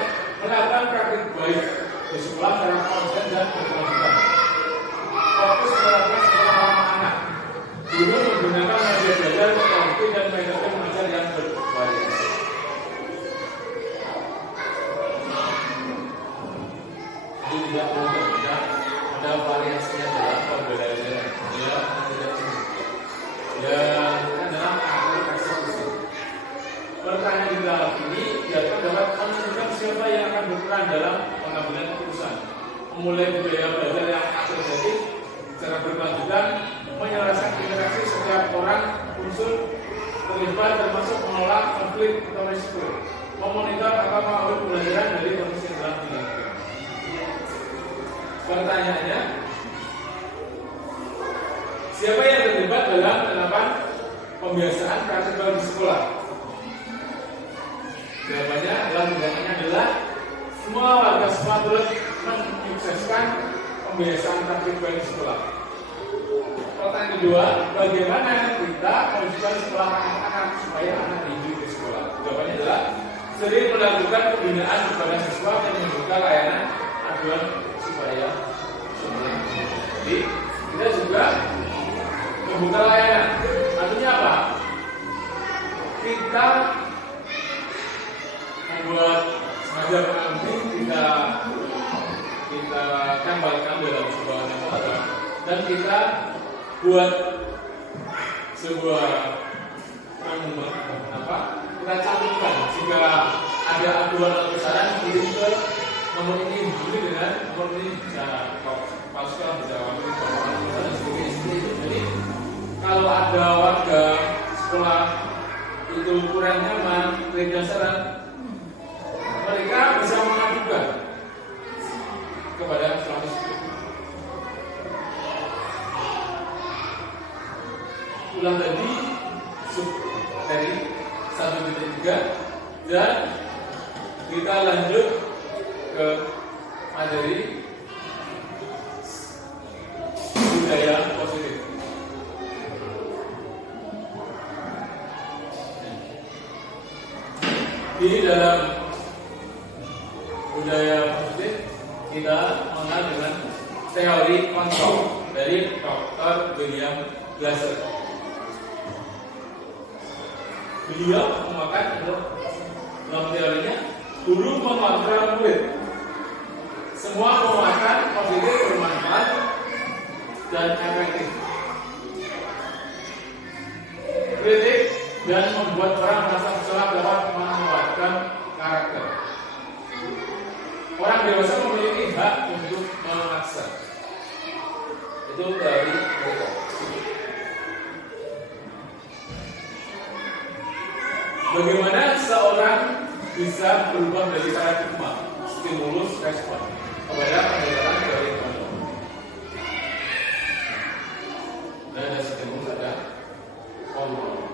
melakukan praktik baik di sekolah secara konsisten dan berkelanjutan. Fokus melakukan sekolah anak-anak. Guru menggunakan media belajar, teknologi dan metode mengajar yang bervariasi. Jadi tidak perlu ada variasinya dalam pembelajaran. Ya, tidak cukup. Ya, dalam akhir eksekusi. Pertanyaan di dalam ini diharapkan dapat menentukan siapa yang akan berperan dalam pengambilan keputusan, memulai budaya belajar yang asosiatif secara berkelanjutan, menyelesaikan interaksi setiap orang unsur terlibat termasuk menolak konflik atau risiko, memonitor atau mengambil pembelajaran dari kondisi yang telah dilakukan. Pertanyaannya, siapa yang terlibat dalam penerapan pembiasaan praktik baru di sekolah? Jawabannya adalah semua warga sekolah turut menyukseskan pembiasaan praktik baru di sekolah. Pertanyaan kedua, bagaimana kita mewujudkan sekolah anak-anak supaya anak dididik di sekolah? Jawabannya adalah sering melakukan pembinaan kepada siswa dan membuka layanan Tuhan supaya sembuh. Jadi kita juga membuka layanan. Artinya apa? Kita membuat sengaja pengantin, kita tempelkan dalam sebuah tempat dan kita buat sebuah kita cantumkan jika ada aduan atau saran kirim ke nomor ini dulu dengan nomor ini bisa pastikan bisa dan sebagainya. Jadi kalau ada warga sekolah itu kurang nyaman dengan saran, mereka bisa mengadukan kepada Selamat. Ulang tadi dari 1.3 dan kita lanjut ke materi budaya positif. Di dalam budaya positif kita mengenal dengan teori kontrol dari Dr. William Glasser. Beliau mengatakan dalam teorinya guru mengontrol murid. Semua penguatan positif bermanfaat dan efektif. Kritik dan membuat orang merasa bersalah dapat menguatkan karakter. Orang dewasa memiliki hak untuk memaksa. Itu dari mereka. Bagaimana seorang bisa berubah dari paradigma stimulus respon kepada pendekatan dari kontrol? Dan ada stimulus, ada kontrol.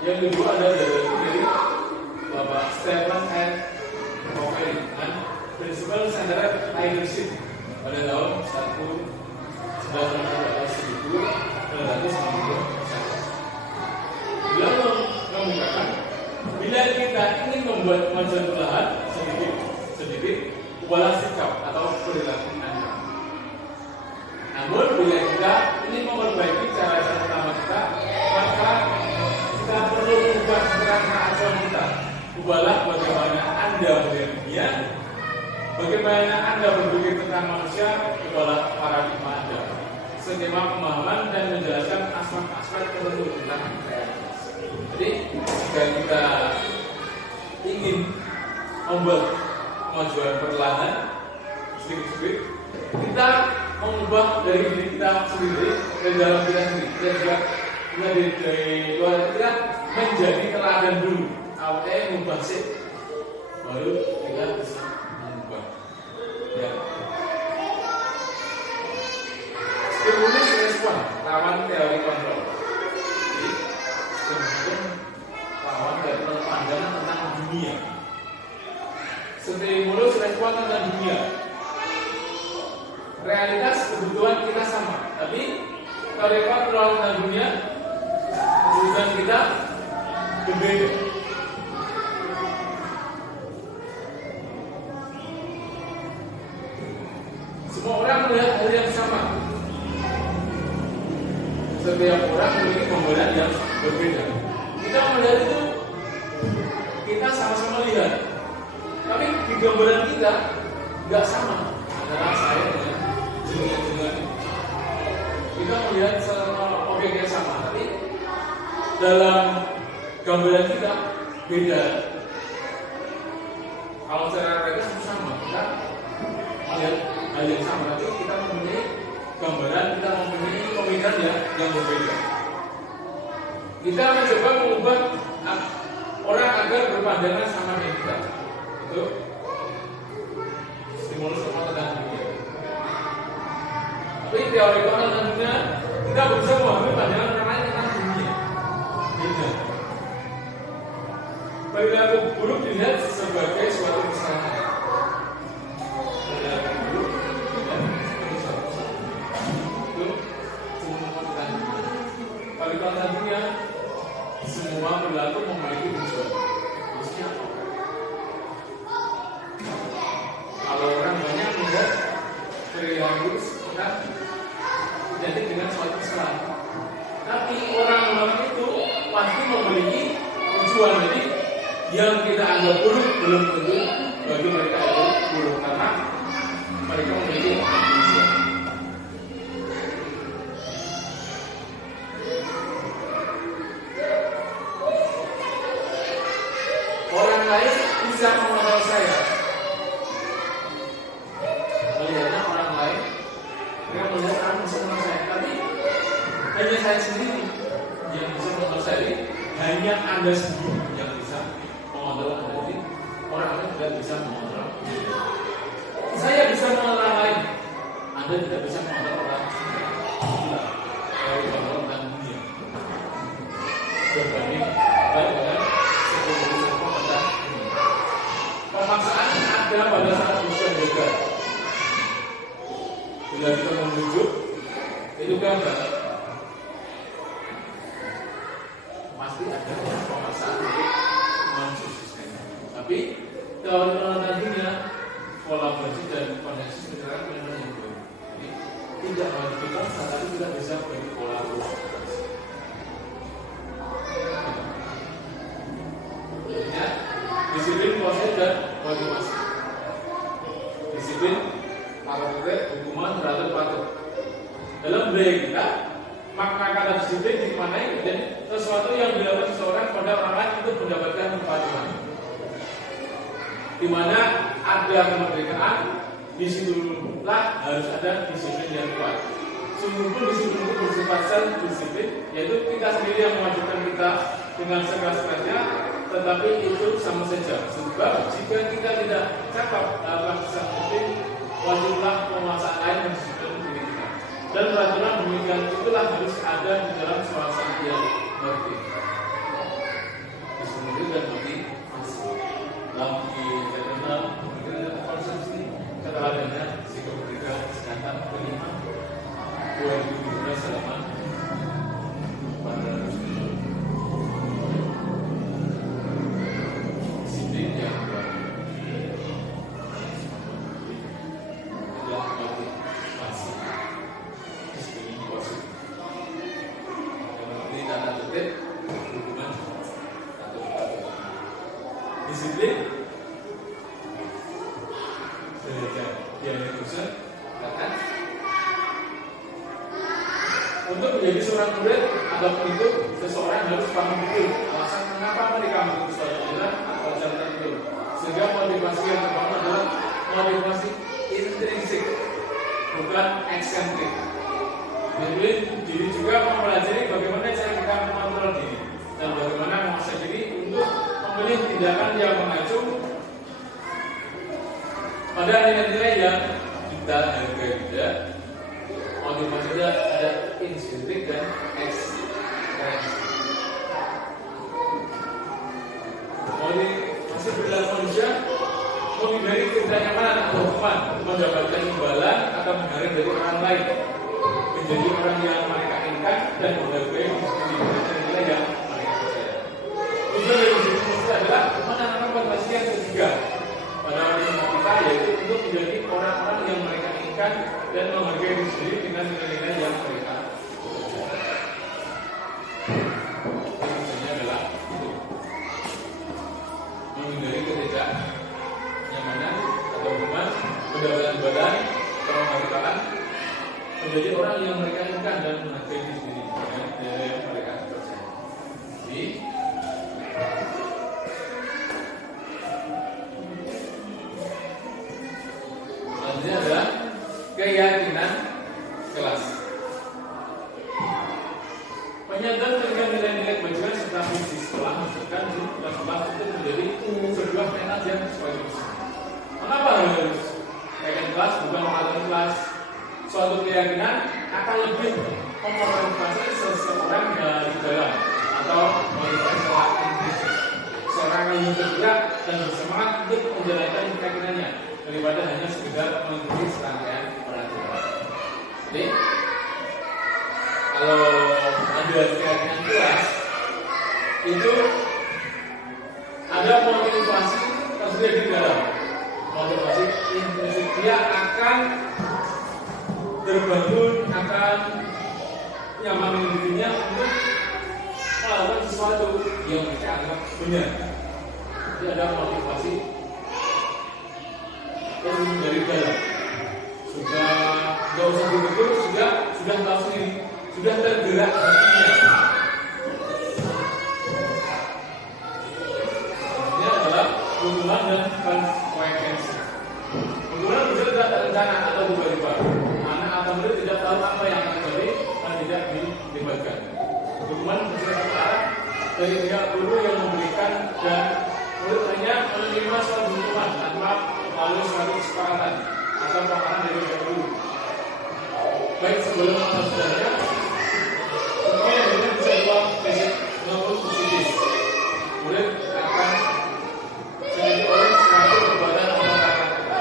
Yang kedua ada dari Bapak Stephen N. Covey dengan Principle Centered Leadership pada tahun 1990. Beliau mengatakan bila kita ingin membuat kemajuan perlahan sedikit ubahlah sikap atau perilaku Anda. Namun bila kita ingin memperbaiki cara pertama kita, maka kita perlu mengubah kerangka acuan kita. Ubahlah bagaimana Anda melihat dunia, bagaimana Anda berpikir tentang manusia, ubahlah paradigma Anda, skema pemahaman dan menjelaskan aspek-aspek tertentu tentang realitas. Jadi jika kita ingin membuat kemajuan perlahan sedikit-sedikit, kita mengubah dari diri kita sendiri dan dalam kita sendiri. Kita juga dari luar kita menjadi teladan dulu. Awalnya mengubah sih, baru kita bisa mengubah. Ya. Stimulus respon, lawan teori kontrol. Kemudian lawan dari pandangan tentang dunia. Stimulus respon tentang dunia. Realitas kebutuhan kita sama, tapi kalau kontrol tentang dunia, kebutuhan kita berbeda. Semua orang melihat hal yang sama. Setiap orang memiliki pembedaan yang berbeda. Kita melihat itu, kita sama-sama lihat. Tapi di gambaran kita nggak sama antara saya dengan jenengan. Kita melihat objek yang sama, tapi dalam gambaran kita beda. Kalau secara mereka sama, kita melihat hal yang sama, tapi kita mempunyai gambaran, kita mempunyai pemikiran yang berbeda. Kita mencoba mengubah orang agar berpandangan sama dengan kita. Itu stimulus tentang dunia. Tapi teori tentang dunia, kita berusaha memahami pandangan orang lain tentang dunia. Beda. Perilaku buruk dilihat sebagai suatu kesalahan. Tentang dunia, semua perilaku memiliki tujuan. Maksudnya apa? Kalau harus kita identik dengan suatu kesalahan. Tapi orang-orang itu pasti memiliki tujuan. Jadi yang kita anggap buruk belum tentu bagi mereka itu buruk karena mereka memiliki tujuan. Orang lain bisa mengenal saya. Melihatnya orang lain, mereka melihat orang bisa mengenal saya. Tapi hanya saya sendiri yang bisa mengenal saya. Hanya Anda sendiri yang bisa mengontrol Anda. Jadi orang lain tidak bisa mengontrol. Saya bisa mengontrol orang lain. Anda tidak bisa mengontrol orang lain. Kalau mengontrol tentang dunia. Berbanding baik dengan pemaksaan ada pada saat ujian juga. Bila kita menunjuk, itu kan pasti ada pemaksaan untuk mensukseskannya. Tapi kalau nantinya kolaborasi dan koneksi sekarang memang yang baru. Jadi tidak harus kita, tapi kita bisa berkolaborasi. Disiplin, proses dan motivasi. Disiplin, karakter, hukuman, teratur, patuh. Dalam budaya kita, makna kata disiplin dimaknai dan sesuatu yang dilakukan seseorang pada orang lain untuk mendapatkan kepatuhan. Di mana ada kemerdekaan, di situlah harus ada disiplin yang kuat. Sungguh pun disiplin itu bersifat self-disiplin, yaitu kita sendiri yang mewajibkan kita dengan sekeras-kerasnya. Tetapi itu sama saja, sebab jika kita tidak cakap dalam self-disiplin, wajiblah penguasaan lain mendisiplin diri kita. Dan peraturan demikian itulah harus ada di dalam suasana yang berbeda. Disiplin dan motivasi. Dalam internal konsumsi keteladannya sikap ketiga kesehatan kelima 2012 halaman 400. Disiplin untuk menjadi seorang murid ataupun itu seseorang harus paham betul alasan mengapa mereka mengikuti suatu ajaran atau ajaran tertentu. Sehingga motivasi yang terbangun adalah motivasi intrinsik, bukan eksentrik. Jadi diri juga mempelajari bagaimana cara kita mengontrol diri dan bagaimana menguasai diri untuk memilih tindakan yang mengacu pada nilai-nilai yang kita hargai. Motivasi ada intrinsik dan ekstrinsik. Motivasi berlaku manusia menghindari ketidaknyamanan atau hukuman, mendapatkan imbalan atau menghindari dari orang lain, menjadi orang yang mereka inginkan dan menghargai nilai yang mereka percaya. Tujuan dari motivasi adalah menanamkan motivasi yang ketiga pada kita, yaitu untuk menjadi orang-orang yang mereka inginkan dan menghargai diri sendiri dengan nilai-nilai yang mereka percaya. Tujuannya adalah itu, menghindari ketidaknyamanan atau hukuman, mendapatkan imbalan atau penghargaan, menjadi orang yang mereka inginkan dan menghargai diri sendiri dengan nilai yang mereka percaya. Jadi selanjutnya adalah keyakinan kelas. Penyadar dengan nilai-nilai kebajikan serta misi sekolah menunjukkan dalam kelas itu menjadi sebuah mental yang sesuai misi. Mengapa harus keyakinan kelas bukan mengatur kelas? Suatu keyakinan akan lebih memotivasi seseorang dari dalam atau motivasi secara intrinsik. Seorang yang bergerak dan bersemangat untuk menjalankan keyakinannya daripada hanya sekedar mengikuti serangkaian peraturan. Jadi kalau ada keyakinan kelas itu ada motivasi tersendiri di dalam. Motivasi intrinsik, dia akan terbangun akan nyamanin dirinya untuk melakukan sesuatu yang mereka anggap benar. Jadi ada motivasi dari dalam. Sudah nggak usah begitu, sudah tahu sendiri, sudah tergerak hatinya. Ini adalah keuntungan dan konsekuensi. Keuntungan bisa tidak terencana atau tiba-tiba. Anak atau murid tidak tahu apa yang akan terjadi dan tidak dilibatkan. Keuntungan bisa terarah dari pihak guru yang memberikan dan murid hanya menerima suatu dukungan tanpa melalui suatu kesepakatan atau pemahaman dari pihak guru. Baik sebelum atau sudahnya, tentunya dengan bisa dua prinsip maupun positif. Murid akan sedikit oleh suatu perbuatan atau kata-kata.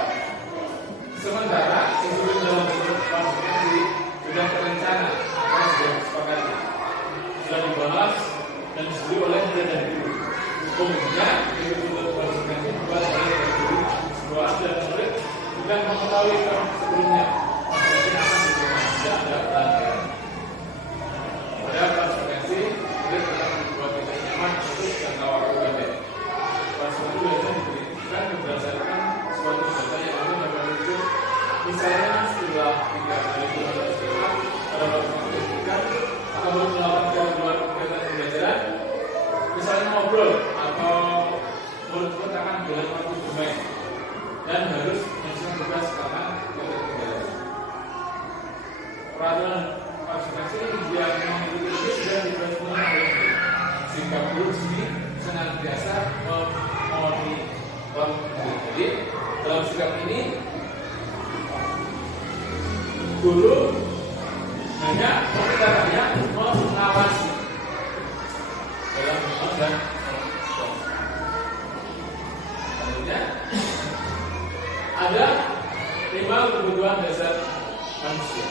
Sementara sebelum dalam bentuk konsekuensi sudah terencana dan sudah disepakati, sudah dibahas dan disebut oleh murid dan guru. Kemudian bentuk konsekuensi dibuat oleh guru. Bahwa dan murid sudah mengetahui sebelumnya. Tidak ada pelanggaran. Pada konsekuensi, murid akan membuat kita nyaman untuk jangka waktu pendek. Konsekuensi biasanya diberikan berdasarkan suatu data yang ada dapat muncul. Misalnya setelah 3 kali bulan sekolah, pada waktu pendidikan akan melakukan keluar kegiatan pembelajaran. Misalnya ngobrol atau murid akan bulan waktu bermain dan harus menyelesaikan tugas karena ketertinggalan. Peraturan konsekuensi yang mengikuti ini sudah dibuat oleh sehingga guru sendiri senantiasa memonitor. Jadi dalam sikap ini guru hanya mengawasi dalam hal dan selanjutnya ada 5 kebutuhan dasar manusia.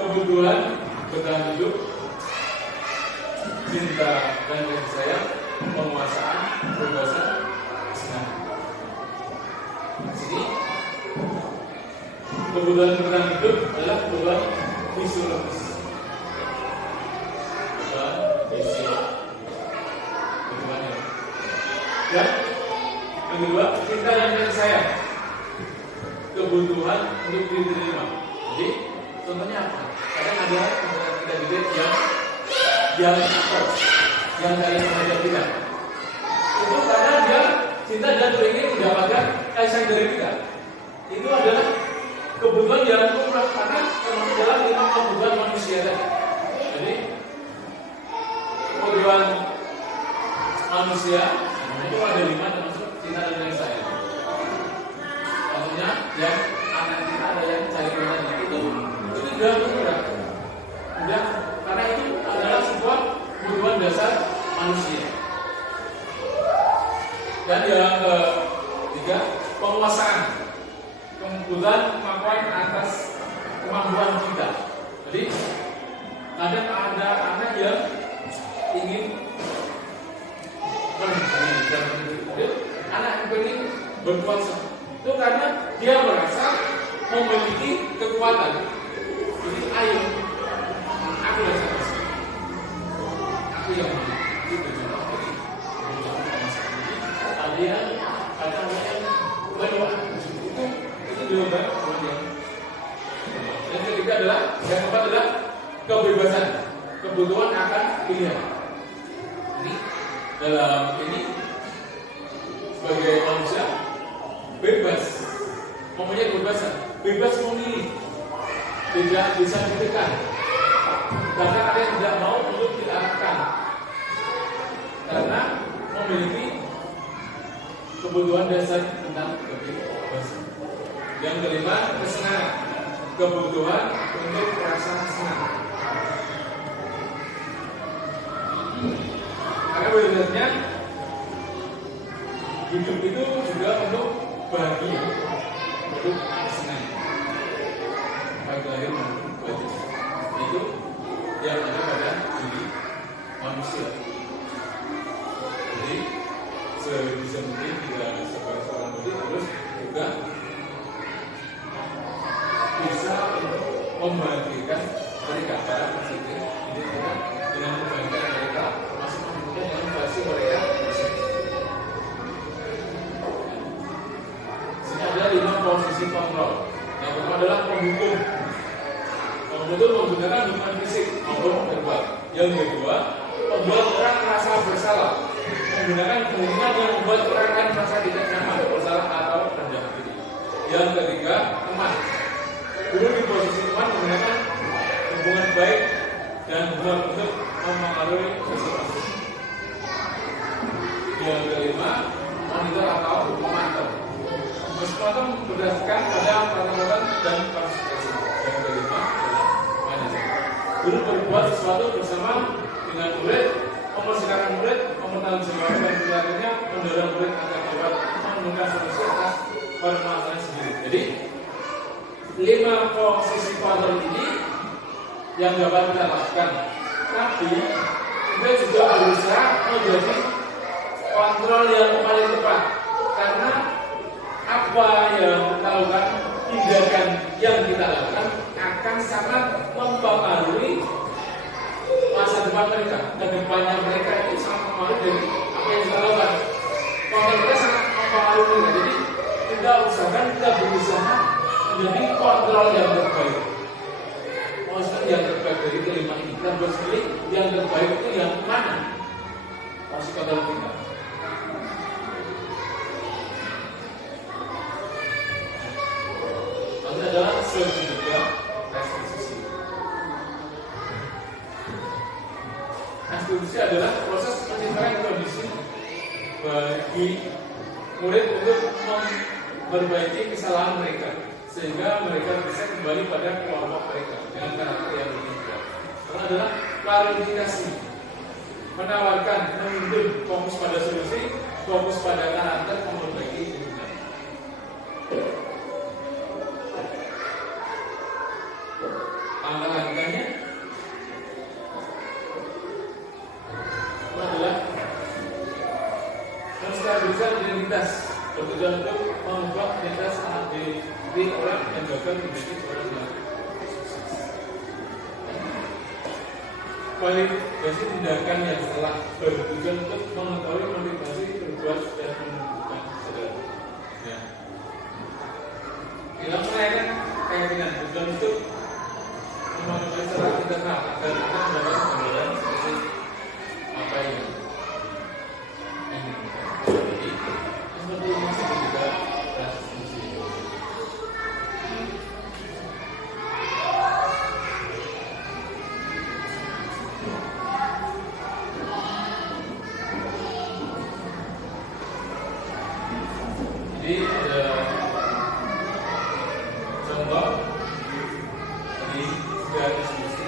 Kebutuhan bertahan hidup, cinta dan kasih sayang, penguasaan, kebebasan, kesenangan. Di sini kebutuhan bertahan hidup adalah kebutuhan fisiologis. Dan yang kedua, cinta dan kasih sayang, kebutuhan untuk diterima. Jadi contohnya apa? Kadang ada kita didik yang aktor, yang dari mengajar kita. Itu karena dia cinta dan ingin mendapatkan kasih sayang dari kita. Itu adalah kebutuhan yang lumrah karena termasuk dalam 5 kebutuhan manusia tadi. Jadi kebutuhan manusia itu ada 5 termasuk cinta dan kasih sayang. Contohnya yang anak kita ada yang cari mainan itu sudah lumrah. Sudah karena itu adalah sebuah kebutuhan dasar manusia. Dan yang ketiga, penguasaan, kebutuhan kemampuan atas kemampuan kita. Jadi kadang ada anak yang ingin anak yang ingin berkuasa itu karena dia merasa memiliki kekuatan. Jadi ayo, aku yang sama, aku yang itu berjuang lagi, ada yang berdoa itu juga banyak. Yang ketiga adalah, yang keempat adalah kebebasan, kebutuhan akan pilihan. Ini dalam ini sebagai manusia bebas, mempunyai kebebasan, bebas memilih, tidak bisa ditekan. Bahkan ada yang tidak mau untuk diarahkan karena memiliki kebutuhan dasar tentang kebebasan. Yang kelima, kesenangan, kebutuhan untuk merasa senang. Karena sebenarnya hidup itu juga untuk bahagia, untuk senang, baik lahir maupun batin. Itu yang ada pada diri manusia. posisi kontrol. Yang pertama adalah penghukum. Penghukum itu menggunakan hukuman fisik maupun verbal. Yang kedua, membuat orang merasa bersalah, menggunakan hukuman yang membuat orang lain merasa tidak nyaman, bersalah atau rendah hati. Yang ketiga, teman. Guru di posisi teman menggunakan hubungan baik dan hubungan untuk mempengaruhi seseorang. Yang kelima, monitor atau pemantau. Pemantau berdasarkan pada peraturan dan konstitusi. Yang kelima adalah manajer. Guru berbuat sesuatu bersama dengan murid, mempersilakan murid, mempertanggungjawabkan perilakunya, mendorong murid agar dapat menemukan solusi atas permasalahan sendiri. Jadi 5 posisi kontrol ini yang dapat kita lakukan. Tapi kita juga berusaha menjadi kontrol yang paling tepat, karena apa yang kita lakukan, tindakan yang kita lakukan akan sangat mempengaruhi masa depan mereka, dan depannya mereka itu sangat mempengaruhi dari apa yang kita lakukan. Kontrol kita sangat mempengaruhi mereka. Jadi kita usahakan, kita berusaha menjadi kontrol yang terbaik. Maksudnya yang terbaik dari kelima ini, kita buat sendiri yang terbaik itu yang mana? Masih kontrol kita. Ini adalah juga restitusi. Restitusi adalah proses penciptaan kondisi bagi murid untuk memperbaiki kesalahan mereka, sehingga mereka bisa kembali pada kelompok mereka dengan karakter yang lebih kuat. Itu adalah klarifikasi, menawarkan, menuntun, fokus pada solusi, fokus pada karakter, memperbaiki hubungan. Langkah-langkahnya itu adalah menstabilkan identitas, bertujuan untuk mengubah identitas anak diri orang yang gagal menjadi orang yang sukses. Kualifikasi tindakan yang salah bertujuan untuk mengetahui motivasi berbuat dan menentukan saudara. Ya. Dalam menanyakan keyakinan, bertujuan untuk memotivasi secara internal agar kita mendapatkan gambaran seperti apa yang ingin kita jadi seperti ini juga restitusi. Jadi ada contoh dari restitusi.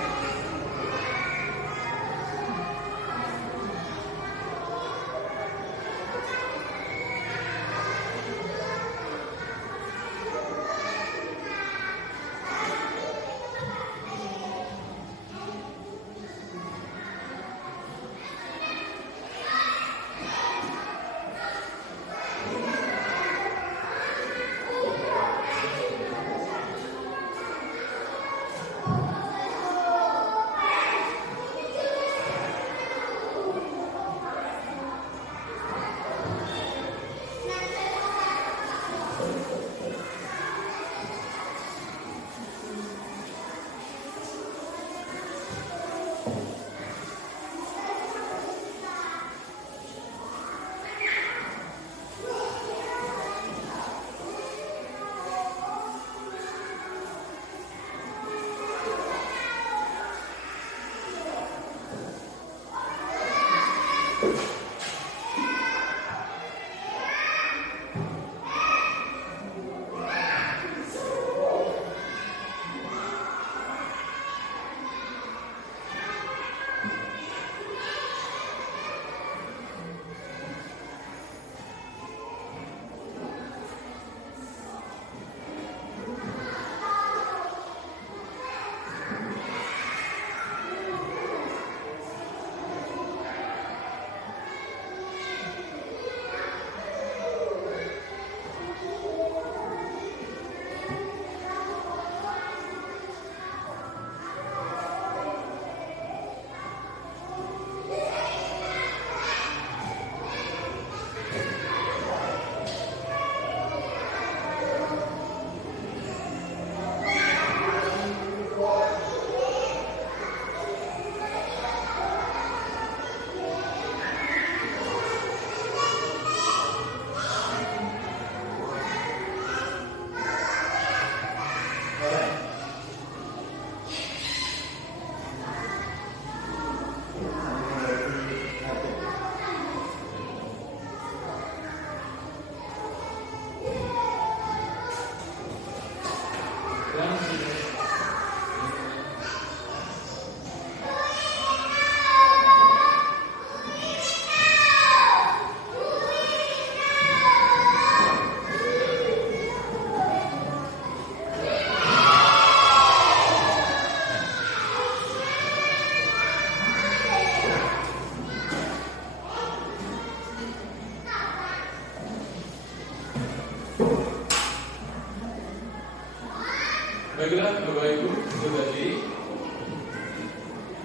Baiklah Bapak Ibu, itu tadi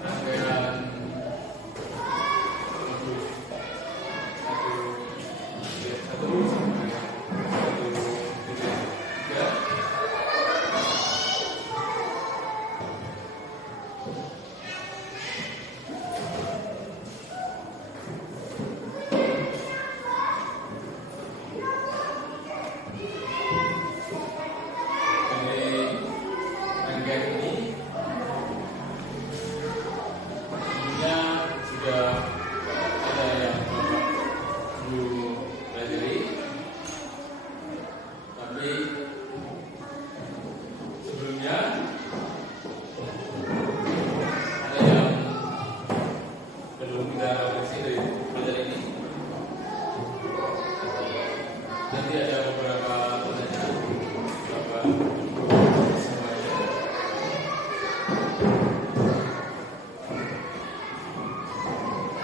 rangkaian satu sampai satu tiga. Nanti ada beberapa pertanyaan Bapak semuanya.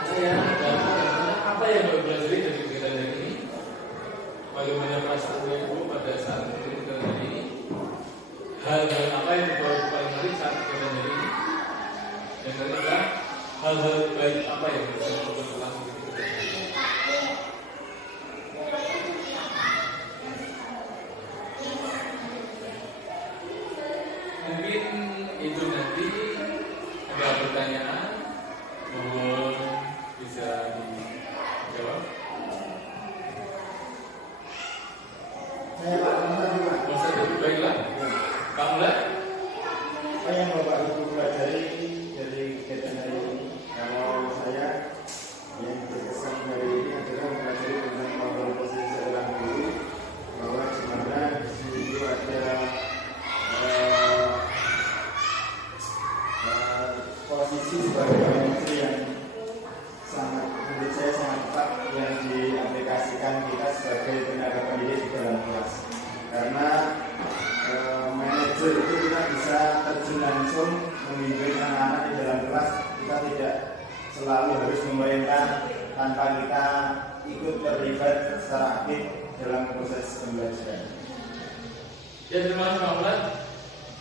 Saya dan apa yang Bapak pelajari dari kegiatan hari ini? Bagaimana perasaan Ibu pada saat kegiatan hari ini? Hal-hal apa yang Bapak paling menarik saat kegiatan hari ini? Yang ketiga, hal-hal baik apa yang bisa Bapak lakukan? Mungkin itu nanti ada pertanyaan, mohon bisa dijawab. Saya Pak Muhammad juga. Baiklah, Pak Mulai. Apa yang Bapak Ibu pelajari dari kegiatan hari ini? Kalau saya yang berkesan hari ini adalah mempelajari tentang kontrol posisi seorang guru, bahwa sebenarnya di sini itu ada posisi sebagai menteri yang sangat, menurut saya sangat tepat yang diaplikasikan kita sebagai tenaga pendidik di dalam kelas, karena manajer itu kita bisa terjun langsung membimbing anak-anak di dalam kelas. Kita tidak selalu harus memerintah tanpa kita ikut terlibat secara aktif dalam proses pembelajaran. Ya, terima kasih Pak Mulai.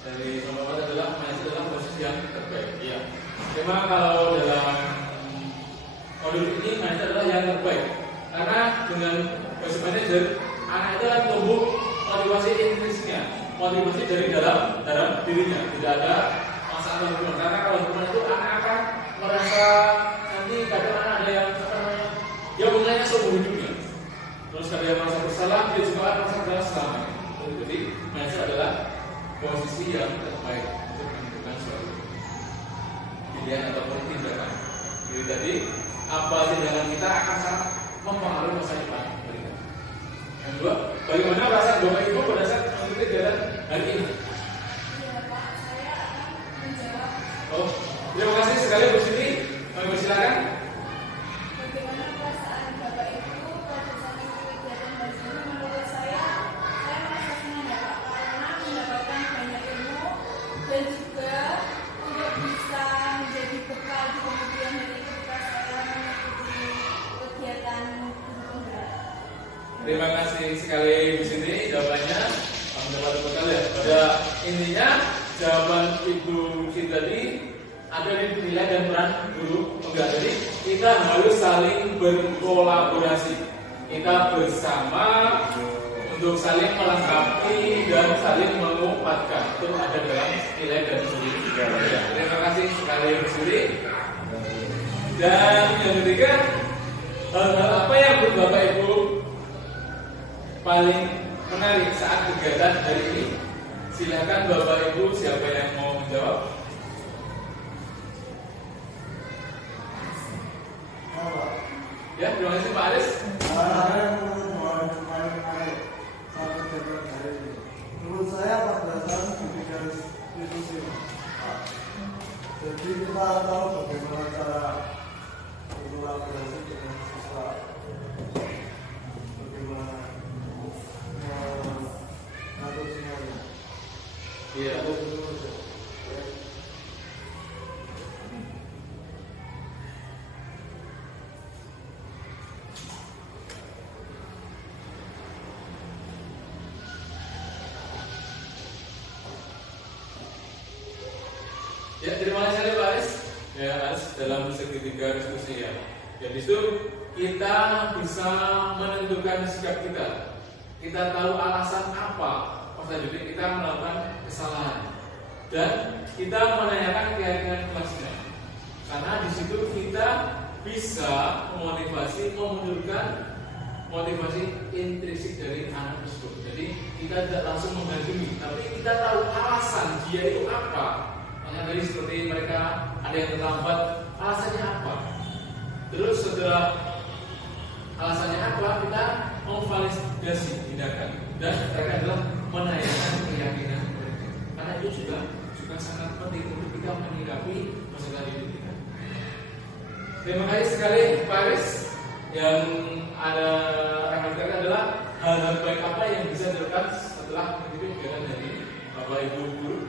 Dari Bapak adalah manajer dalam posisi yang terbaik. Ya. Memang kalau dalam modul ini manajer adalah yang terbaik, karena dengan posisi manajer anak itu akan tumbuh motivasi intrinsiknya, motivasi dari dalam dirinya, tidak ada masalah lingkungan. Karena kalau lingkungan itu anak akan merasa nanti kadang anak ada yang dia mulainya seumur hidupnya, terus ada yang merasa bersalah, dia juga akan merasa bersalah selamanya. Jadi manajer adalah posisi yang terbaik untuk menentukan suatu pilihan ataupun tindakan. Jadi tadi apa tindakan kita akan sangat mempengaruhi masa depan mereka. Yang kedua, bagaimana perasaan Bapak Ibu pada saat mengikuti kegiatan hari ini? Iya Pak, saya akan menjawab. Oh, terima kasih sekali Bu Siti. Kami persilakan. Bagaimana perasaan Bapak Ibu pada saat mengikuti kegiatan hari ini? Menurut saya merasa senang ya Pak, karena mendapatkan banyak ilmu dan juga untuk bisa menjadi bekal di kemudian hari ketika saya mengikuti kegiatan guru penggerak. Terima kasih sekali Bu Siti jawabannya. Mendapat bekal ya. Pada intinya jawaban Ibu Siti tadi ada di nilai dan peran guru penggerak. Jadi kita harus saling berkolaborasi. Kita bersama untuk saling melengkapi dan saling menguatkan. Itu ada dalam nilai dan studi. Ya, terima kasih sekali Bu Siti. Dan yang ketiga, hal-hal apa yang menurut Bapak Ibu paling menarik saat kegiatan hari ini? Silakan Bapak Ibu, siapa yang mau menjawab? Ya, terima kasih Pak Aris. Menurut saya berdasarkan pendidikan institusi. Jadi kita tahu bagaimana cara berkolaborasi dengan siswa, bagaimana mengatur semuanya. Iya. Ya, terima kasih Pak Aris. Ya, Aris dalam segitiga diskusi ya. Jadi itu kita bisa menentukan sikap kita. Kita tahu alasan apa selanjutnya kita melakukan kesalahan dan kita menanyakan keyakinan kelasnya. Karena di situ kita bisa memotivasi, memunculkan motivasi intrinsik dari anak tersebut. Jadi kita tidak langsung menghakimi, tapi kita tahu alasan dia itu apa. Makanya tadi seperti mereka ada yang terlambat, alasannya apa? Terus setelah alasannya apa, kita memvalidasi tindakan dan mereka adalah menanyakan keyakinan mereka. Karena itu juga sangat penting untuk kita menyikapi masalah hidup kita. Terima kasih sekali Pak Aris. Yang ada rekan-rekan adalah hal-hal baik apa yang bisa dilakukan setelah mengikuti kegiatan dari Bapak Ibu guru.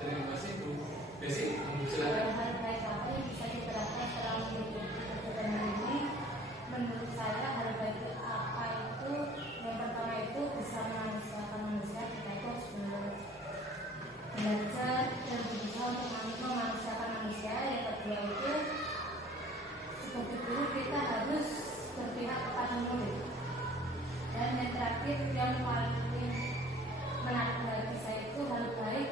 Terima kasih Bu Desi. Silakan. Hal baik apa yang bisa diterapkan setelah mengikuti kegiatan ini? Menurut saya hal baik apa itu yang pertama itu bisa memanusiakan manusia. Kita itu harus belajar dan berusaha untuk memanusiakan manusia. Yang kedua itu sebagai guru kita harus berpihak kepada murid. Dan yang terakhir yang paling menarik bagi saya itu hal baik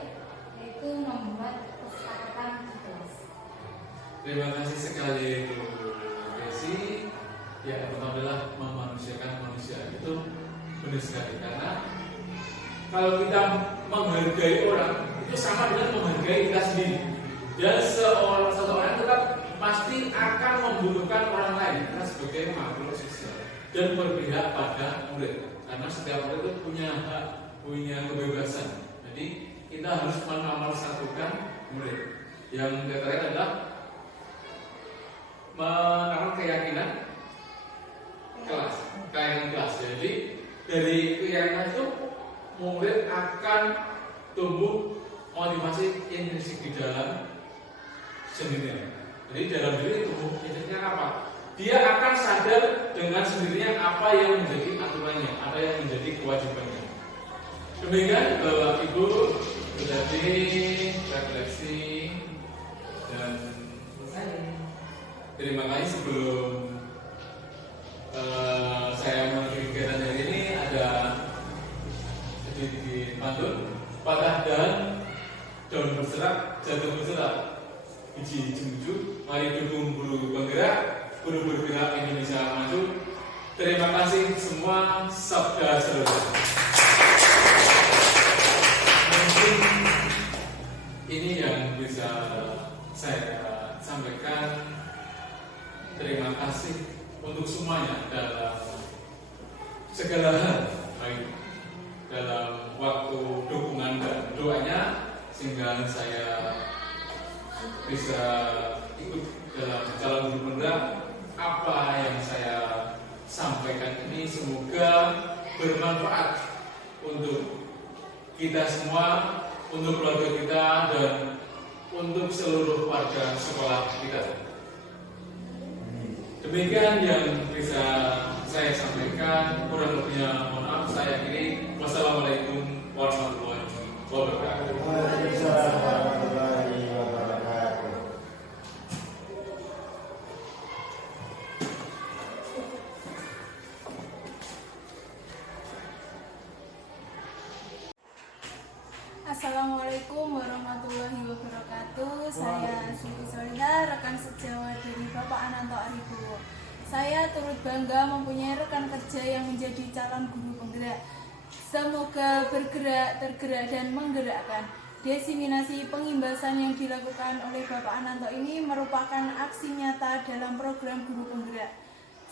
itu membuat kesepakatan di kelas. Terima kasih sekali Bu Desi. Ya, yang pertama adalah memanusiakan manusia. Itu benar sekali karena kalau kita menghargai orang itu sama dengan menghargai kita sendiri. Dan seseorang tetap pasti akan membutuhkan orang lain karena sebagai makhluk sosial dan berpihak pada murid. Karena setiap murid itu punya hak, punya kebebasan. Jadi kita harus menomorsatukan murid. Yang terakhir adalah menanam keyakinan kelas. Jadi dari keyakinan itu murid akan tumbuh motivasi intrinsik di dalam sendirinya. Jadi dalam diri tumbuh intrinsiknya apa? Dia akan sadar dengan sendirinya apa yang menjadi aturannya, apa yang menjadi kewajibannya. Demikian Bapak Ibu tadi refleksi dan terima kasih. Sebelum saya mengakhiri kegiatan hari ini ada sedikit pantun. Patah daun berserak, jatuh berserak, biji jemju, mari dukung guru penggerak, guru bergerak Indonesia maju. Terima kasih semua, sabda saudara. Mungkin ini yang bisa saya sampaikan. Terima kasih untuk semuanya dalam segala hal, baik dalam waktu dukungan dan doanya, sehingga saya bisa ikut dalam calon guru penggerak. Apa yang saya sampaikan ini semoga bermanfaat untuk kita semua, untuk keluarga kita, dan untuk seluruh warga sekolah kita. Demikian yang bisa saya sampaikan. Kurang lebihnya mohon maaf. Saya akhiri. Wassalamualaikum warahmatullahi wabarakatuh. Waalaikumsalam warahmatullahi wabarakatuh. Assalamualaikum warahmatullahi wabarakatuh. Saya Siti Soliha, rekan sejawat dari Bapak Ananto Aribowo. Saya turut bangga mempunyai rekan kerja yang menjadi calon guru penggerak. Semoga bergerak, tergerak, dan menggerakkan. Diseminasi pengimbasan yang dilakukan oleh Bapak Ananto ini merupakan aksi nyata dalam program guru penggerak.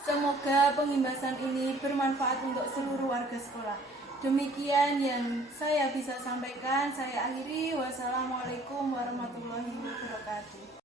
Semoga pengimbasan ini bermanfaat untuk seluruh warga sekolah. Demikian yang saya bisa sampaikan. Saya akhiri. Wassalamualaikum warahmatullahi wabarakatuh.